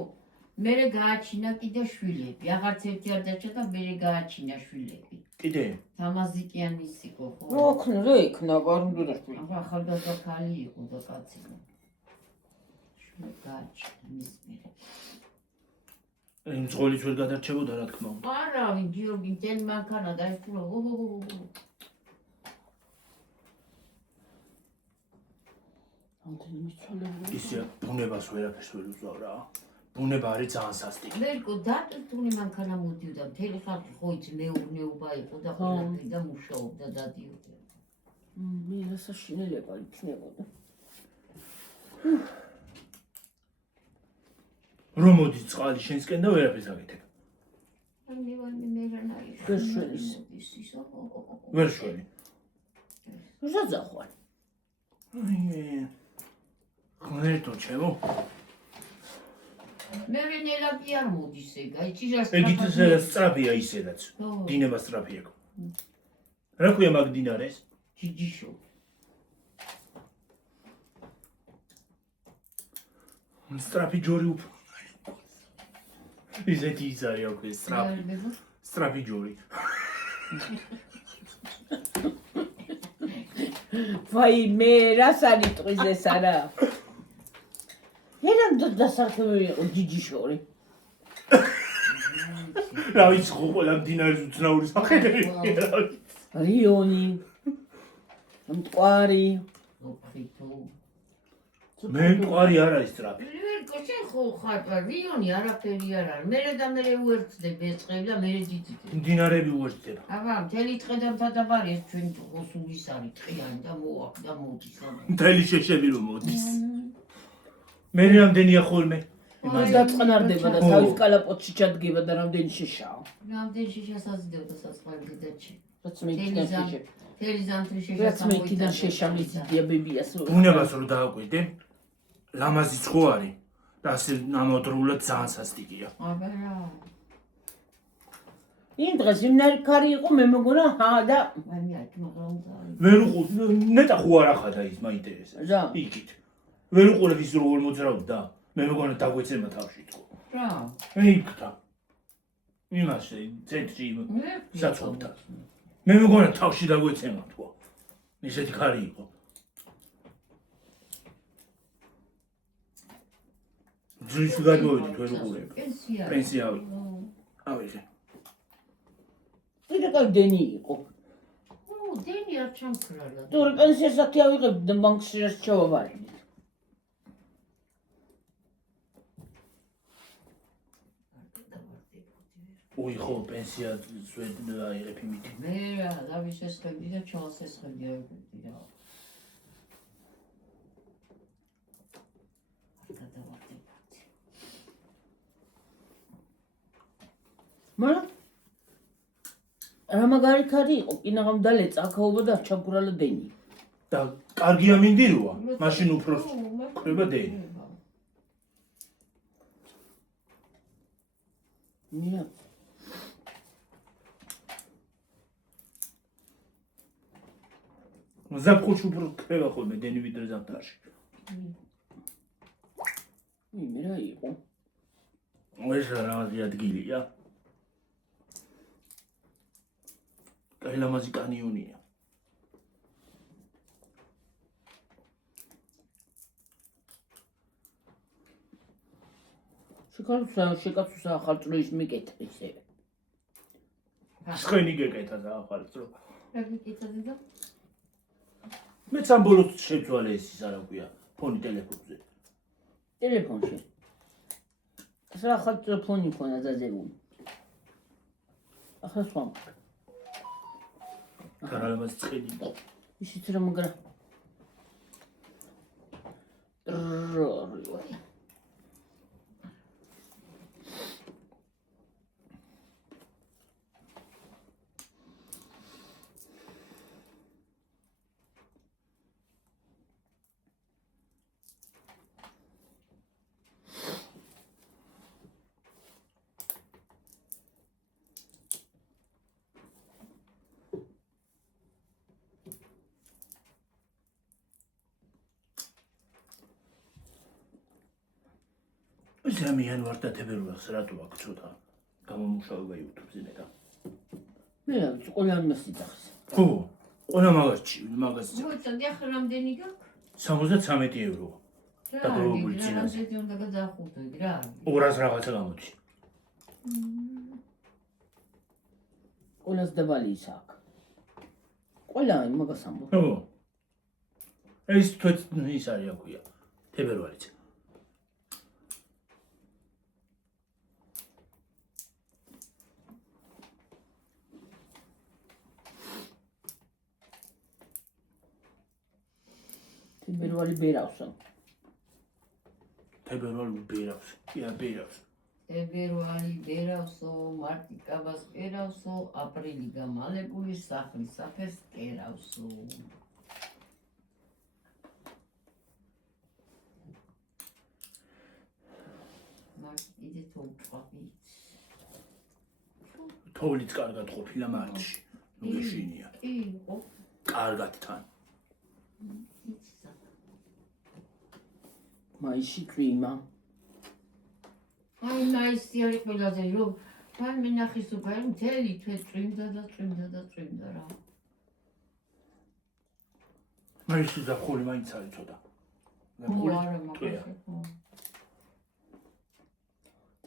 მერე გააჩინა კიდე შვილები. აღარც ერთი არ დაჭა და მერე გააჩინა შვილები. კიდე? თამაზიკიანის იყო ხო? როქნა რა იქნა არ უნდა შვილები. აბა ახალგაზრდა ქალი იყო და კაცი. გააჩინა მის მერე. იმ ძღოლიც ვერ გადარჩებოდა რა თქმა უნდა. არავინ გიორგი დენ მანქანა დაიხულა. ამდენი მიცვალებია. ისე ბუნებას ვერაფერს ვერ უძვავ რა. ბუნება არის ძალიან სასტიკი. ვერკო დატვირთული მანქანა მოდიოდა მთელი ხალხი ხო იცი მეურნეობა იყო და ყველაფერი და მუშაობდა დადიოდა. მე რა საშინელება იქნებოდა. რომ მოდის წყალი შენსკენ და ვერაფერს აკეთებ. მე რანაირი. ვერ შველის. ვერ შველი. ჟაძახვარ. აი ხმერტო ჩემო. მე რენელა კი არ მოდის ეგ, აი ჭირას ეგით სწრაფია ისედაც. დინება სწრაფია. რა ქვია მაგ დინარეს? ჯიჯიშო. სწრაფი ჯორი უფრო. ისეთი ის არის ოქე სწრაფი. სწრაფი ჯორი. ვაიმე, რას არის ტყვის ეს არა? ერამდე დასარქები იყო ჯიჯიშორი. რა ვიცი ხო ყველა მდინარის უცნაური სახელები. რიონი. მტკვარი. ოფრითო. მე მტკვარი არ არის სწრაფი. ლერკო შენ ხო ხარ რიონი არაფერი არ არის. მერე და მერე უერთდება ეს წყები და მერე ძიძით. მდინარეები უერთდება. აბა, მთელი ტყე და მთადაბარი ეს ჩვენ ოსულის არის ტყიანი და მოაქვს და მოდის. მთელი შეშები რომ მოდის. მე რამდენია ხოლმე? დაწყნარდება და თავის კალაპოტში ჩადგება და რამდენი შეშაო. რამდენი შეშასაძდეო და საწყალი დედაჩი. რაც მე იქიდან შეშებ. თელი ზამთრის რაც შეშასაძდეო. მე იქიდან შეშამლის იდეა ბებიას. უნებას რომ დააკვირდე. ლამაზიც ხო არის. და ასე ამოდროულად ძალიან სასტიკია. აბა რა. იმ დღეს იმნარი ქარი იყო მე მეგონა და მე აქ მაგრამ ვერ უყურებ ნეტა ხო არ ახადა ის მაინტერესებს. რა? იქით. ვერ უყურებ ის როგორ მოძრავდა. მე მეგონა დაგვეცემა თავში თქო. რა? მე იქთა. იმასე ცენტრი მე საწყობთან. მე მეგონა თავში დაგვეცემა თქო. ისეთი ქარი იყო. ძრის გადმოვიდით ვერ უყურებ. პენსია. ავიღე. კიდე კაი დენი იყო. ო, დენი არ ჩამქრალა. თუ პენსიასათი ავიღებდი და ბანკში რჩევავარდი. უი ხო პენსია სვედ აიღებ იმით. მე რა, ლავის ესხებდი და ჩალს ესხებდი აიღებდი რა. გადავარდებოდი. მაგრამ რა მაგარი ქარი იყო, კინაღამ დალეწა აქაობა და ჩამქრალა დენი. და კარგი ამინდიროა. მაშინ უფრო ხდება დენი. მია ზაფხულში უფრო ხდება ხოლმე დენი ვიდრე ზამთარში. მე რა იყო? ეს რა ადგილია? კაი ლამაზი კანიონია. შეკაცვსა ახალწლოის მიკეთე ისე. სხენი გეკეთა და ახალწლო. რა გიკეთებდი და? მეც ამ ბოლოს შეცვალე ეს ის არა ქვია ფონი ტელეფონზე. ტელეფონში. ეს რა ახალწლო ფონი ქონა დაძებული. ახლა სვამ. რა ლამაზი ცხენი. ისიც რა მაგრა. ზამიან ვარ და თებერვალს რატო აქ ცოტა გამომუშავება YouTube-ზე მე და. მე რა ვიცი, ყველა ამას იცახს. ხო, ყველა მაგაზია. მოიწონდი ახლა რამდენი გაქვს? 73 ევრო. რა დაგროვებული არის? წინაზე. რა უნდა გადაახუტოდი რა? 200 რაღაცა გამოდის. ყველას დაბალი ის აქ. ყველა მაგას ამბობ. ხო. ეს თვით ის არის აქვია. თებერვალიც. თებერვალი ბერავსო. თებერვალი ბერავს. ია ბერავს. ფებრუარი ბერავსო, მარტი კაბას ყერავსო, აპრილი გამალებული სახლის საფეს ყერავსო. მარტი კიდე თოვჭყვი. თოვლიც კარგად ყოფილა მარტში. ნუ გეშინია. კი, ხო. კარგად თან. მაისში კვიმა. აი მაისი არის ყველაზე რომ თან მინახის უკან მთელი თვე წვიმდა და წვიმდა და წვიმდა რა. მაინც ზაფხული მაინც არის ცოტა. არა მაგას.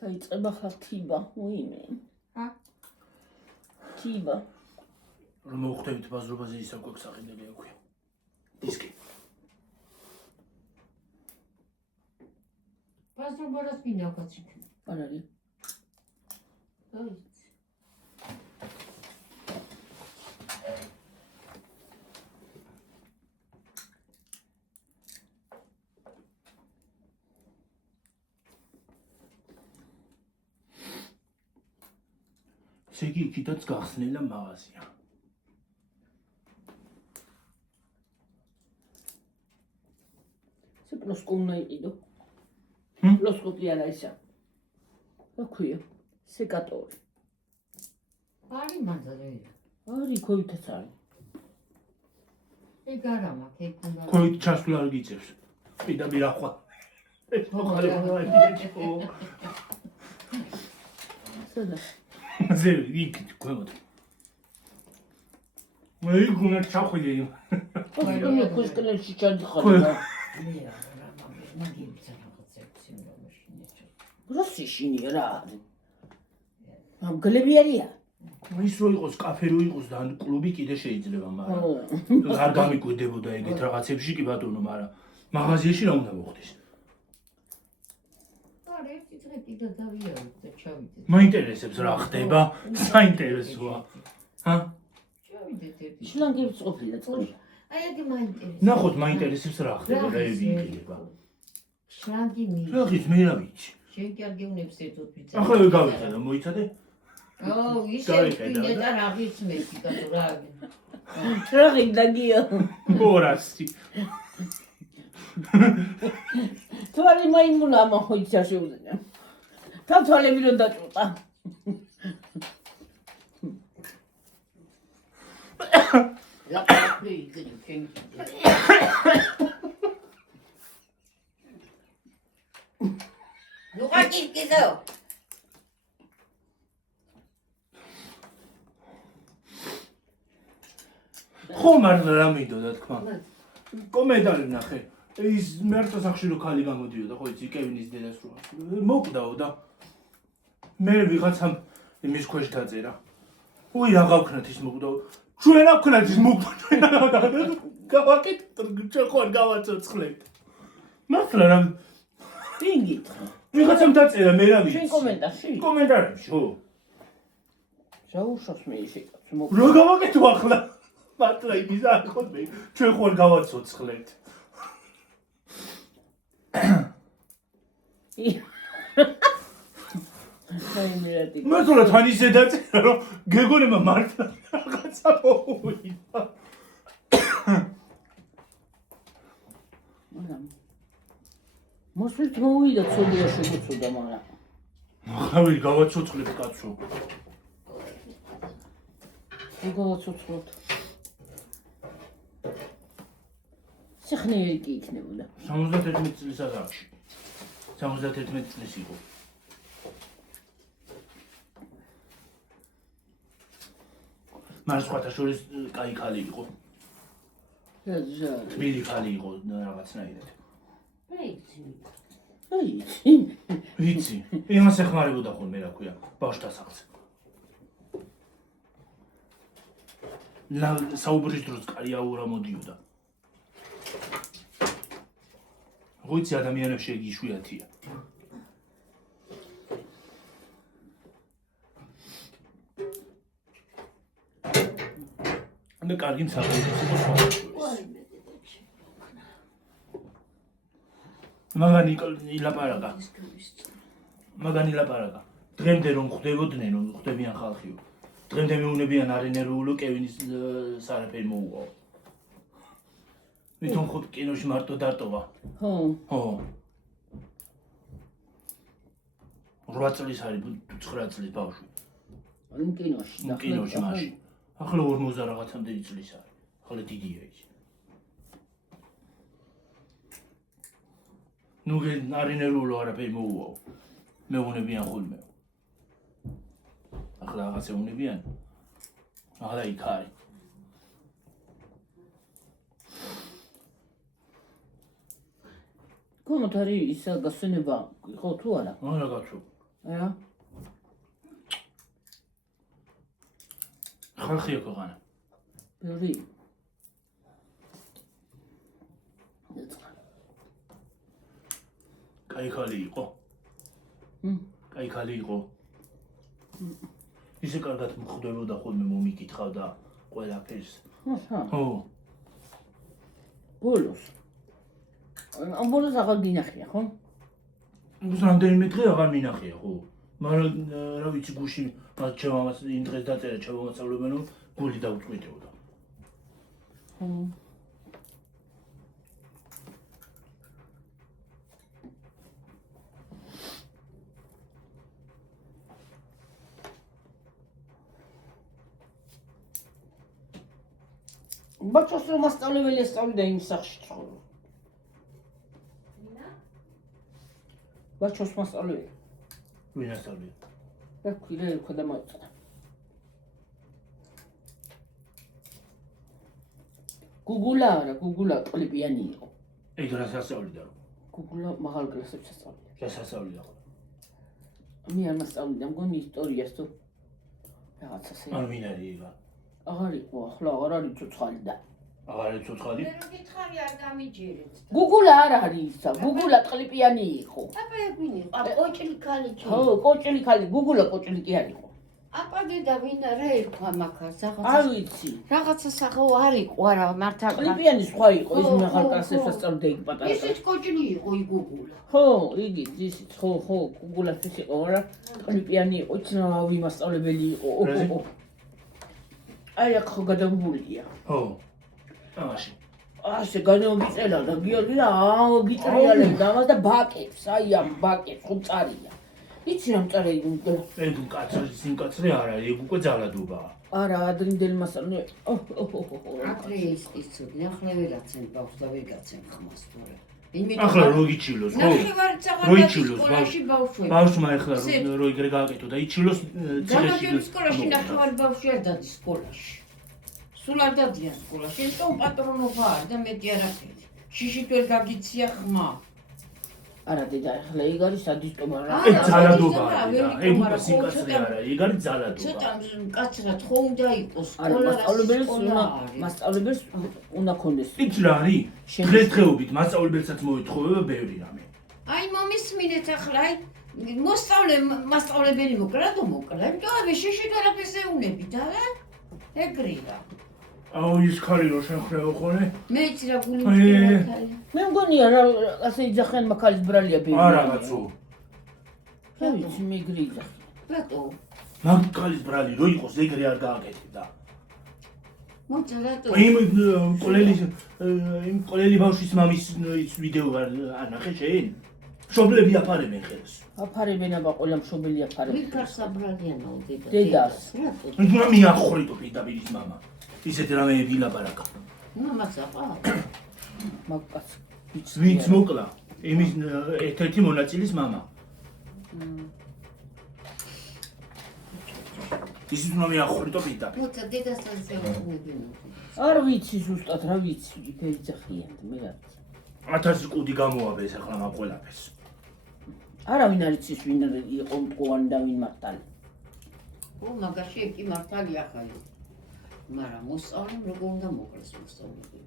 დაიწყება ხა თიბა, უიმე. ჰა? თიბა. რომ მოხვდებით ბაზრობაზე ისა გვაქვს აყიდელი აქვია. დისკი. ბაზრობარას ვინ აქვს იქ? არ არის. აი. ესე იგი იქითაც გახსნილა მაღაზია. Se plosco una ido. Plosco chi era essa. Da qui. Secatori. არის მანძილები. Ari koitაც არის. ეგ არა მაქვს, ეგ უნდა. ქოით ჩასვლა არ გიწევს. პირდაპირ ახვა. სადა. ზე იქ ქვემოთ. მე გუნა ჩახვიდე. Ოსტომი კუშკნელში ჩადიხარ. მე არა, მაგის რაღაცებს იმდრომში ნეჩო. როსიშინი რა არის? ამ გლები არია. ის რო იყოს კაფე რო იყოს და ან კლუბი კიდე შეიძლება, მაგრამ არ გამიკვირდებოდა ეგეთ რაღაცებში კი ბატონო, მაგრამ მაღაზიაში რა უნდა მოხდეს? არა, ერთი დღე კიდე დავიაროთ და ჩავიდეთ. მაინტერესებს რა ხდება? საინტერესოა. ჰა? ჩავიდეთ ერთი. შლანგებს ყოფილა წყალი. აი ეგ მაინტერესებს. ნახოთ მაინტერესებს რა ხდება, რა ევიკება. შლანგი მი. რა ხის მე რა ვიცი. შენ კი არ გეუნებს ერთად ვიცი. ახლა ვერ გავიცადე, მოიცადე? აუ, ისე ვინდა და რა ვიცმეთი და რა. რა გინდაგია? გორასი. თვალი მაიმუნა მოხოიცა შეუძენა. თვალები რომ დაჭუტა. რა კაფე იგრი შენ. ნუ ყაკი კიდო. ხომ არ რა მინდოდა თქვა. კომენტარი ნახე. ის მერტო სახში რო ქალი გამოდიოდა, ხო იცი, კევინის დედას რო. მოკვდაო და მე ვიღაცამ იმის ქვეშ დაწერა. უი რა გავქნათ ის მოკვდაო. ჩვენ ავქნათ ის მოკვდა ჩვენ გავაკეთეთ ჩვენ ხო არ გავაცოცხლებთ. მართლა რა ინგი. ვიღაცამ დაწერა მე რა ვიცი. შენ კომენტარში? კომენტარებში, ხო. შაუშოს მე ისე კაცო მო. რა გავაკეთო ახლა? მართლა იმის არ ხო მე ჩვენ ხო არ გავაცოცხლებთ. საიმერატი. მეთქლა თან ისე დაწერა რომ გეგონება მართლა რაღაცა მოუვიდა. მაგრამ მოსვლით მოვიდა ცოდია შეგუწოდა მაგრამ ახლა ვერ გავაცოცხლებ კაცო. ეგავაცოცხლოთ. სიხნიერი კი იქნებოდა. 71 წლის ასაკში. 71 წლის იყო. მას სხვათა შორის კაი ქალი იყო. ზა. თბილი ქალი იყო რაღაცნაირად. აი. ვიცი, იმას ეხმარებოდა ხოლმე რა ქვია, ბავშვთა სახლს. საუბრის დროს კარი აურა მოდიოდა. ვიცი ადამიანებში ეგ იშვიათია. და კარგი მსახიობიც იყო სხვადასხვა. მაგანი ილაპარაკა. მაგანი ილაპარაკა. დღემდე რომ ხვდებოდნენ, რომ ხვდებიან ხალხიო. დღემდე მეუნებიან არენერუულო კევინის სარაფერი მოუვაო. მithom ხო კინოში მარტო დარტოვა. ხო. ხო. 8 წლის არის 9 წლის ბავშვი. იმ კინოში. კინოში მაშინ. ახლა 40 რაღაცამდე წლის არის. ახლა დიდია ის. ნუ არენერულო არაფერი მოუვაო. მეუნებიან ხოლმე. ახლა რაღაც ეუნებიან. ახლა იქ არის. კომენტარი ისა გასვენება იყო თუ არა? არა კაცო. არა. ხალხია ქვეყანა. ბევრი. კაი ხალი იყო. კაი ხალი იყო. ისე კარგად მხვდებოდა ხოლმე მომიკითხავდა ყველაფერს. ხო. ბოლოს. ამ ბოლოს აღარ დინახია, ხო? რამდენიმე დღე აღარ მინახია, ხო. მაგრამ რა ვიცი გუში მათ ჩემამაც იმ დღეს დაწერა ჩემამასწავლებელმა რომ გული დაუწყვეტეოდა. ხო. ბაჭოს რომ მასწავლებელი ესწავლიდა იმ სახში ცხოვრობ. ბაჭოს მასწავლებელი. ვინ ასწავლია? რა ქვია ერქვა და მოეწონა. გუგულა არა, გუგულა ყლიპიანი იყო. ეგ რას ასწავლიდა? გუგულა მაღალ კლასებში ასწავლიდა. რას ასწავლიდა? მე არ მასწავლიდა, მგონი ისტორიას თუ რაღაცას. არ ვინ არის ეგა? აღარ იყო, ახლა აღარ არის ცოცხალი და. აღარ არის ცოცხალი? მე რო გითხარი არ გამიჯერეთ. გუგულა არ არის ისა, გუგულა ყლიპიანი იყო. აბა ეგ ვინ იყო? კოჭლი ქალი კი. ხო, კოჭლი ხალი, გუგულა კოჭლი კი არ იყო. აბა დედა ვინ რა ერქვა მაგას? არ ვიცი. რაღაცა სახო არ იყო არა მართა. ყლიპიანი სხვა იყო, ის მაღალ კლასებში ასწავლიდა იქ პატარა. ისიც კოჭლი იყო იგუგულა. ხო, იგი ისიც ხო, გუგულა ის იყო, რა ყლიპიანი იყო, ცნავი მასწავლებელი იყო. აი აქ ხო გადაგებულია. ხო. ამაში. ასე განმოიწელა და გიორგი და გიტრიალებდა ამას და ბაკებს, აი ამ ბაკებს ხო წარია. იცი რა მწარე იგი? ეგ კაცი სინკაცრე არა, ეგ უკვე ძალადობაა. არა, ადრინდელი მასწავლებელი. აკრე ის ცუდი, ახლა ვერაცენ ბავშვს და ვეგაცენ ხმას თორე. ახლა რო იჩილოს, ხო? რო იჩილოს ბავშვი. ბავშვმა ახლა რო იგრე გააკეთო და იჩილოს ციხეში. სკოლაში ნახევარი ბავშვი არ დადის სკოლაში. სულ არ დადიან სკოლაში, იმიტომ პატრონობა არ და მეტი არ აკეთე. შიშით ვერ გაგიცია ხმა. არა დედა, ახლა ეგ არის სადისტობა რა. ეგ ძალადობაა. ეგ უკვე სინკაცრე არა, ეგ არის ძალადობა. ცოტა მკაცრად ხო უნდა იყოს არა, სკოლა. მასწავლებელს უნდა კონდეს. იცი რა არის? დღესდღეობით მასწავლებელსაც მოეთხოვება ბევრი რამე. აი მომისმინეთ ახლა, აი მასწავლებელი მოკლა და მოკლა. იმიტომ ამ შიშით ვერაფერს ეუნებით, არა? ეგრეა. აუ ის ხარი რო შეხრეო ხოლე? მე იცი რა გული მჭირდა. მე მგონია რა ასე იძახიან მაქალის ბრალია ბევრი. არა კაცო. რა ვიცი მე ეგრე იძახიან. რატო? მაქალის ბრალი რო იყოს ეგრე არ გააკეთებდა. მოიცა რატო? იმ ყოლელი ბავშვის მამის ის ვიდეო არ ნახე შენ? მშობლები აფარებენ ხელს. აფარებენ აბა ყველა მშობელი აფარებს. ვინ გარსაბრალიანო დედა? დედას. რატო? ნუ მიახორიტო პირდაპირ ის მამა. ისეთი რამეები ილაპარაკა. მამაც აბა. მაგკაც ვინც მოკლა? იმის ერთ-ერთი მონაწილის მამა. ის უნდა მიახორიტო პირდაპირ. მოიცა დედასთან შეუყვებინო. არ ვიცი ზუსტად რა ვიცი, ფერძახიან მე რა ვიცი. 1000 კუდი გამოაბეს ახლა მაგ ყველაფერს. არავინ არ იცის ვინ იყო მტყუანი და ვინ მართალი. ო მაგაში კი მართალია ხალი. მაგრამ მოსწავლემ როგორ უნდა მოკლეს მოსწავლებელი.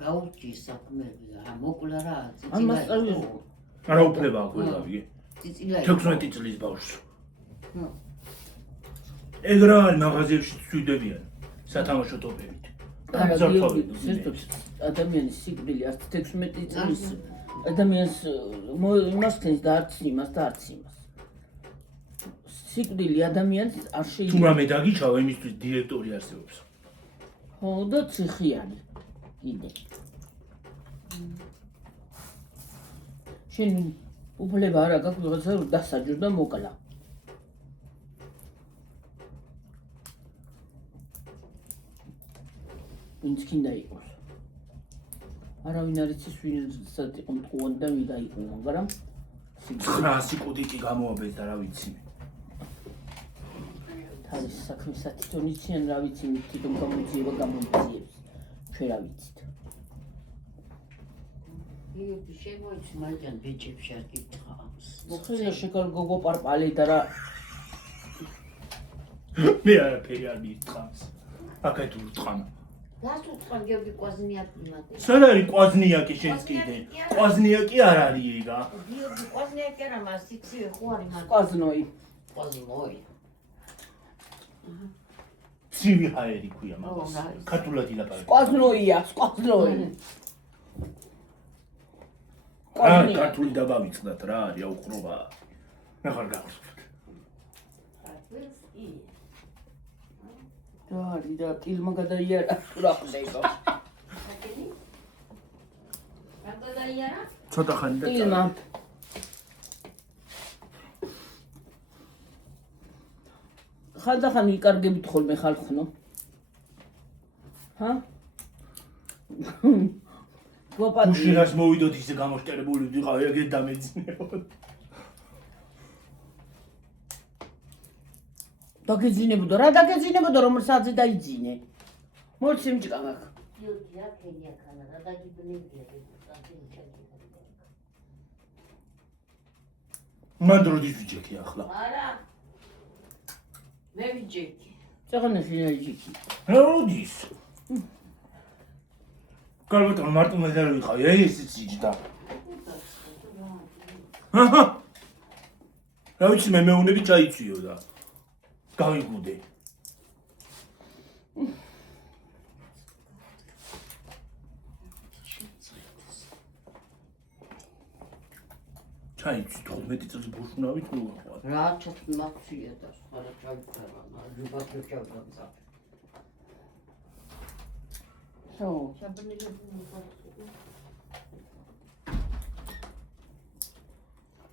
გაუჭი საქმეები რა მოკლა რა ამ მასწავლებელს არა უფლება აქვს ეგავი. წიწილა 16 წლის ბავშვს. ეგ რა არის მაღაზიებში ცვიდებიან სათამაშო ტოპებით. არა გიორგი ზუსტად ადამიანის სიკვდილი 16 წლის ადამიანს იმასთენს და არც იმას და არც იმას. სიკვდილი ადამიანს არ თუ შეიძლება. რამე დაგიჩავა იმისთვის დირექტორი არსებობს. ხო და ციხიანი კიდე. შენ უფლება არა გაქვს ვიღაცა დასაჯო და მოკლა. ვინც კიდე იყოს. არავინ არ იცის ვინცად იყო მტყუანი და ვინ დაიყო, მაგრამ 900 კუდი კი გამოაბეს და რა ვიცი. თავის საქმესაც თვითონ იციან რა ვიცი, თვითონ გამოძიება გამოძიებს. ჩვენ რა ვიცით. შემოიცი მაგან ბიჭებში არ გითხავს. მოხელა შეკარ გოგო პარპალი და რა მე არაფერი არ მითხრამს. აკეთ უთხრამ. რას უთხრან გიორგი კვაზნიაკი მათე? სად არის კვაზნიაკი შენს კიდე? კვაზნიაკი არ არის ეგა. გიორგი კვაზნიაკი არა მას სიცივე ხო არის მათე? ყვაზნოი კვაზნოი. ცივი ჰაერი ქვია მაგას. ქართულად ილაპარაკებს. ყვაზნოია ყვაზნოი აი ქართული დაბავიწყდათ რა არის აუხრობა. მე ხარ გავხსნით. რა არის და კილმა გადაიარა რა ხდება გადაიარა? ცოტა ხანი და კილმა ხანდახან იკარგებით ხოლმე ხალხნო ჰა გოპატი უშინას მოვიდოთ ისე გამოშტერებული ვიყავ ეგეთ დამეძინებოდ. დაგეძინებოდა რა დაგეძინებოდა რომ საძე დაიძინე მოცი მჭკავახ გიორგი აქენია ხანა რა დაგიბნებია ეს მან დროდის ვიჯექი ახლა. არა მე ვიჯექი. წაღნა შინაიჯიკი რა როდის? კარგად მარტო მე და ვიყავი ესეც იჯდა. რა ვიცი მე მეუნები ჩაიწვიოდა. გავიგუდე. ჩაიწვი 15 წელს ბუშნავით მოვაყვა. რა ჩათ მაქსია და სხვა რა ჩავწერა ჯუბათი ჩავწერა. ხო ჩაბნელებული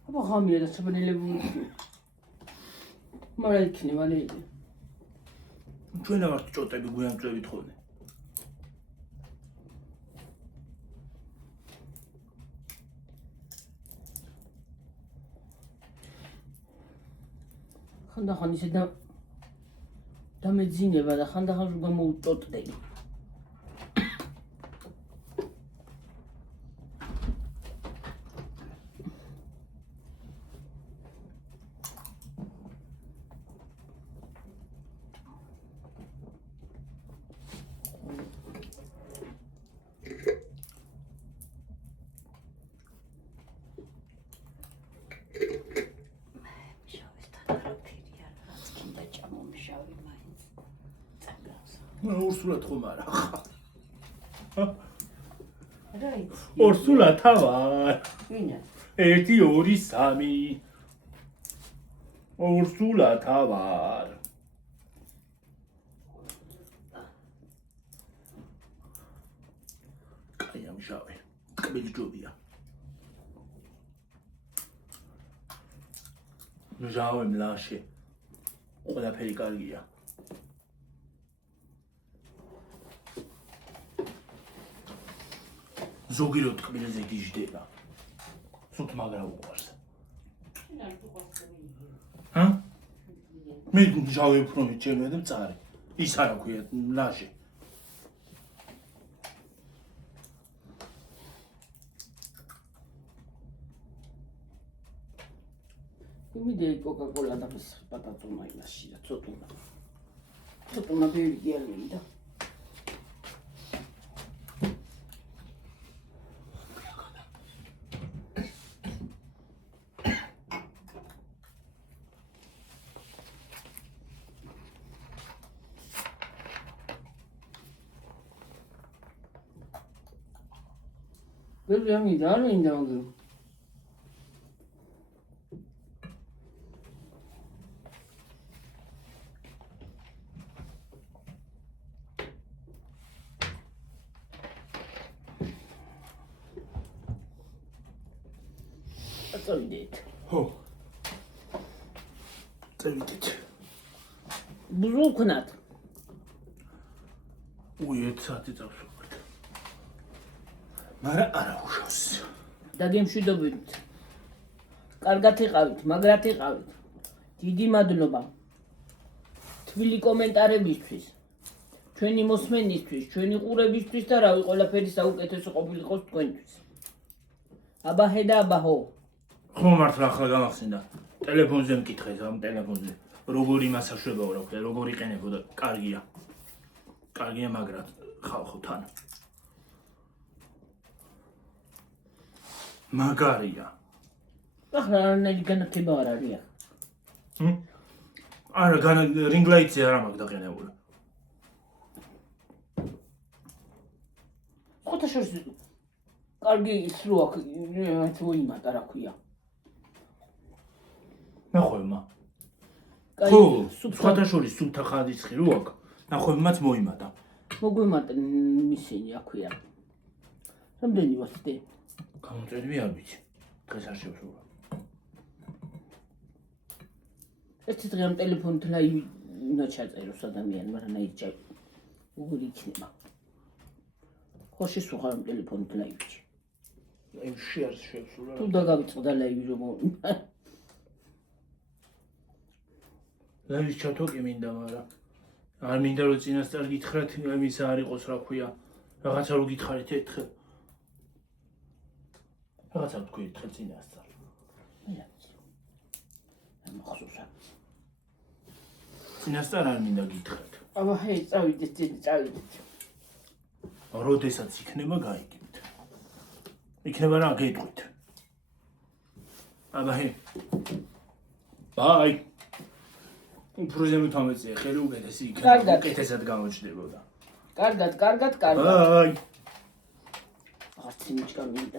აბა ხამია და საბნელებული მარა იქნება ნეი ჩვენ ვართ ჭოტები გვიანწვევით ხოლმე. ხანდახან ისე დამეძინება და ხანდახან გამოვუწოტდები ორსულად ხომ არა ხარ? რა იცი? ორსულად ვარ. ვინა? 1 2 3 ორსულად ვარ. კაი ამჟავე. ტკბილი ჯობია. მჟავე მლაშე. ყველაფერი კარგია. ზოგი რო ტკბილზე გიждდება. სულ მაგრა უყვარს. ჰა? მე მჟავე უფრო მიჩემია და მწარე. ის არა ქვია ლაშე. იმიდე კოკა-კოლა და პატატომა იმაში და ცოტუნა. ცოტუნა ბევრი გიალმინდა. ბევრი ამიდა არ მინდა მაგრამ წავიდეთ. ხო. წავიდეთ. ბზულქნათ. უი 1 საათი წავსვათ. მაგრამ არა უშავს. დაგემშვიდობებით. კარგად იყავით, მაგრად იყავით. დიდი მადლობა. თბილი კომენტარებისთვის. ჩვენი მოსმენისთვის, ჩვენი ყურებისთვის და რავი ყველაფერი საუკეთესო ყოფილიყოს თქვენთვის. აბა ჰე და აბა ჰო. ხომ მართლა ახლა გამახსენდა. ტელეფონზე მკითხეთ ამ ტელეფონზე. როგორი მასაშვებაო რა ქვია, როგორ იყენებო და კარგია. კარგია, მაგრამ ხალხო თან. მაგარია. ახლა არანაირი განათლება არ არის. არა, რინგლაიტზე არ მაქვს დაყენებული. ხოთა შორს კარგი ის რო აქ რაც მოიმატა რა ქვია. ნახვევმა. კაი, ხო, სუფთა სხვათა შორის სუფთა ხარისხი რო აქვს, ნახვევმაც მოიმატა. მოგვიმატა მისინი აქვია. რამდენი ვასდე? გამოწერები არ ვიცი. დღეს არ შევშურა. ერთი დღე ამ ტელეფონით ლაივი უნდა ჩაწეროს ადამიანმა რანაირ უგული იქნება. ხო შესუხარ ამ ტელეფონით ლაივში. ლაივში არ შევშურა. თუ დაგავიწყდა ლაივი რომ ლაივის ჩათო კი მინდა, მაგრამ არ მინდა რომ წინასწარ გითხრათ, იმისა არ იყოს რა ქვია. რაღაცა რო გითხარით ერთხელ. რაღაცა თქვი ერთხელ წინასწარ. მახსოვსა. წინასწარ არ მინდა გითხრათ. აბა ჰე წავიდეთ ძენი წავიდეთ. როდესაც იქნება გაიგებთ. იქნება რა გეტყვით. აბა ჰე. ბაი. უფრო თამეცია, ხელი უკეთესი იქნება, კარგად. უკეთესად გამოჩნდებოდა. კარგად. ბაი. არც იმიჩკა მინდა.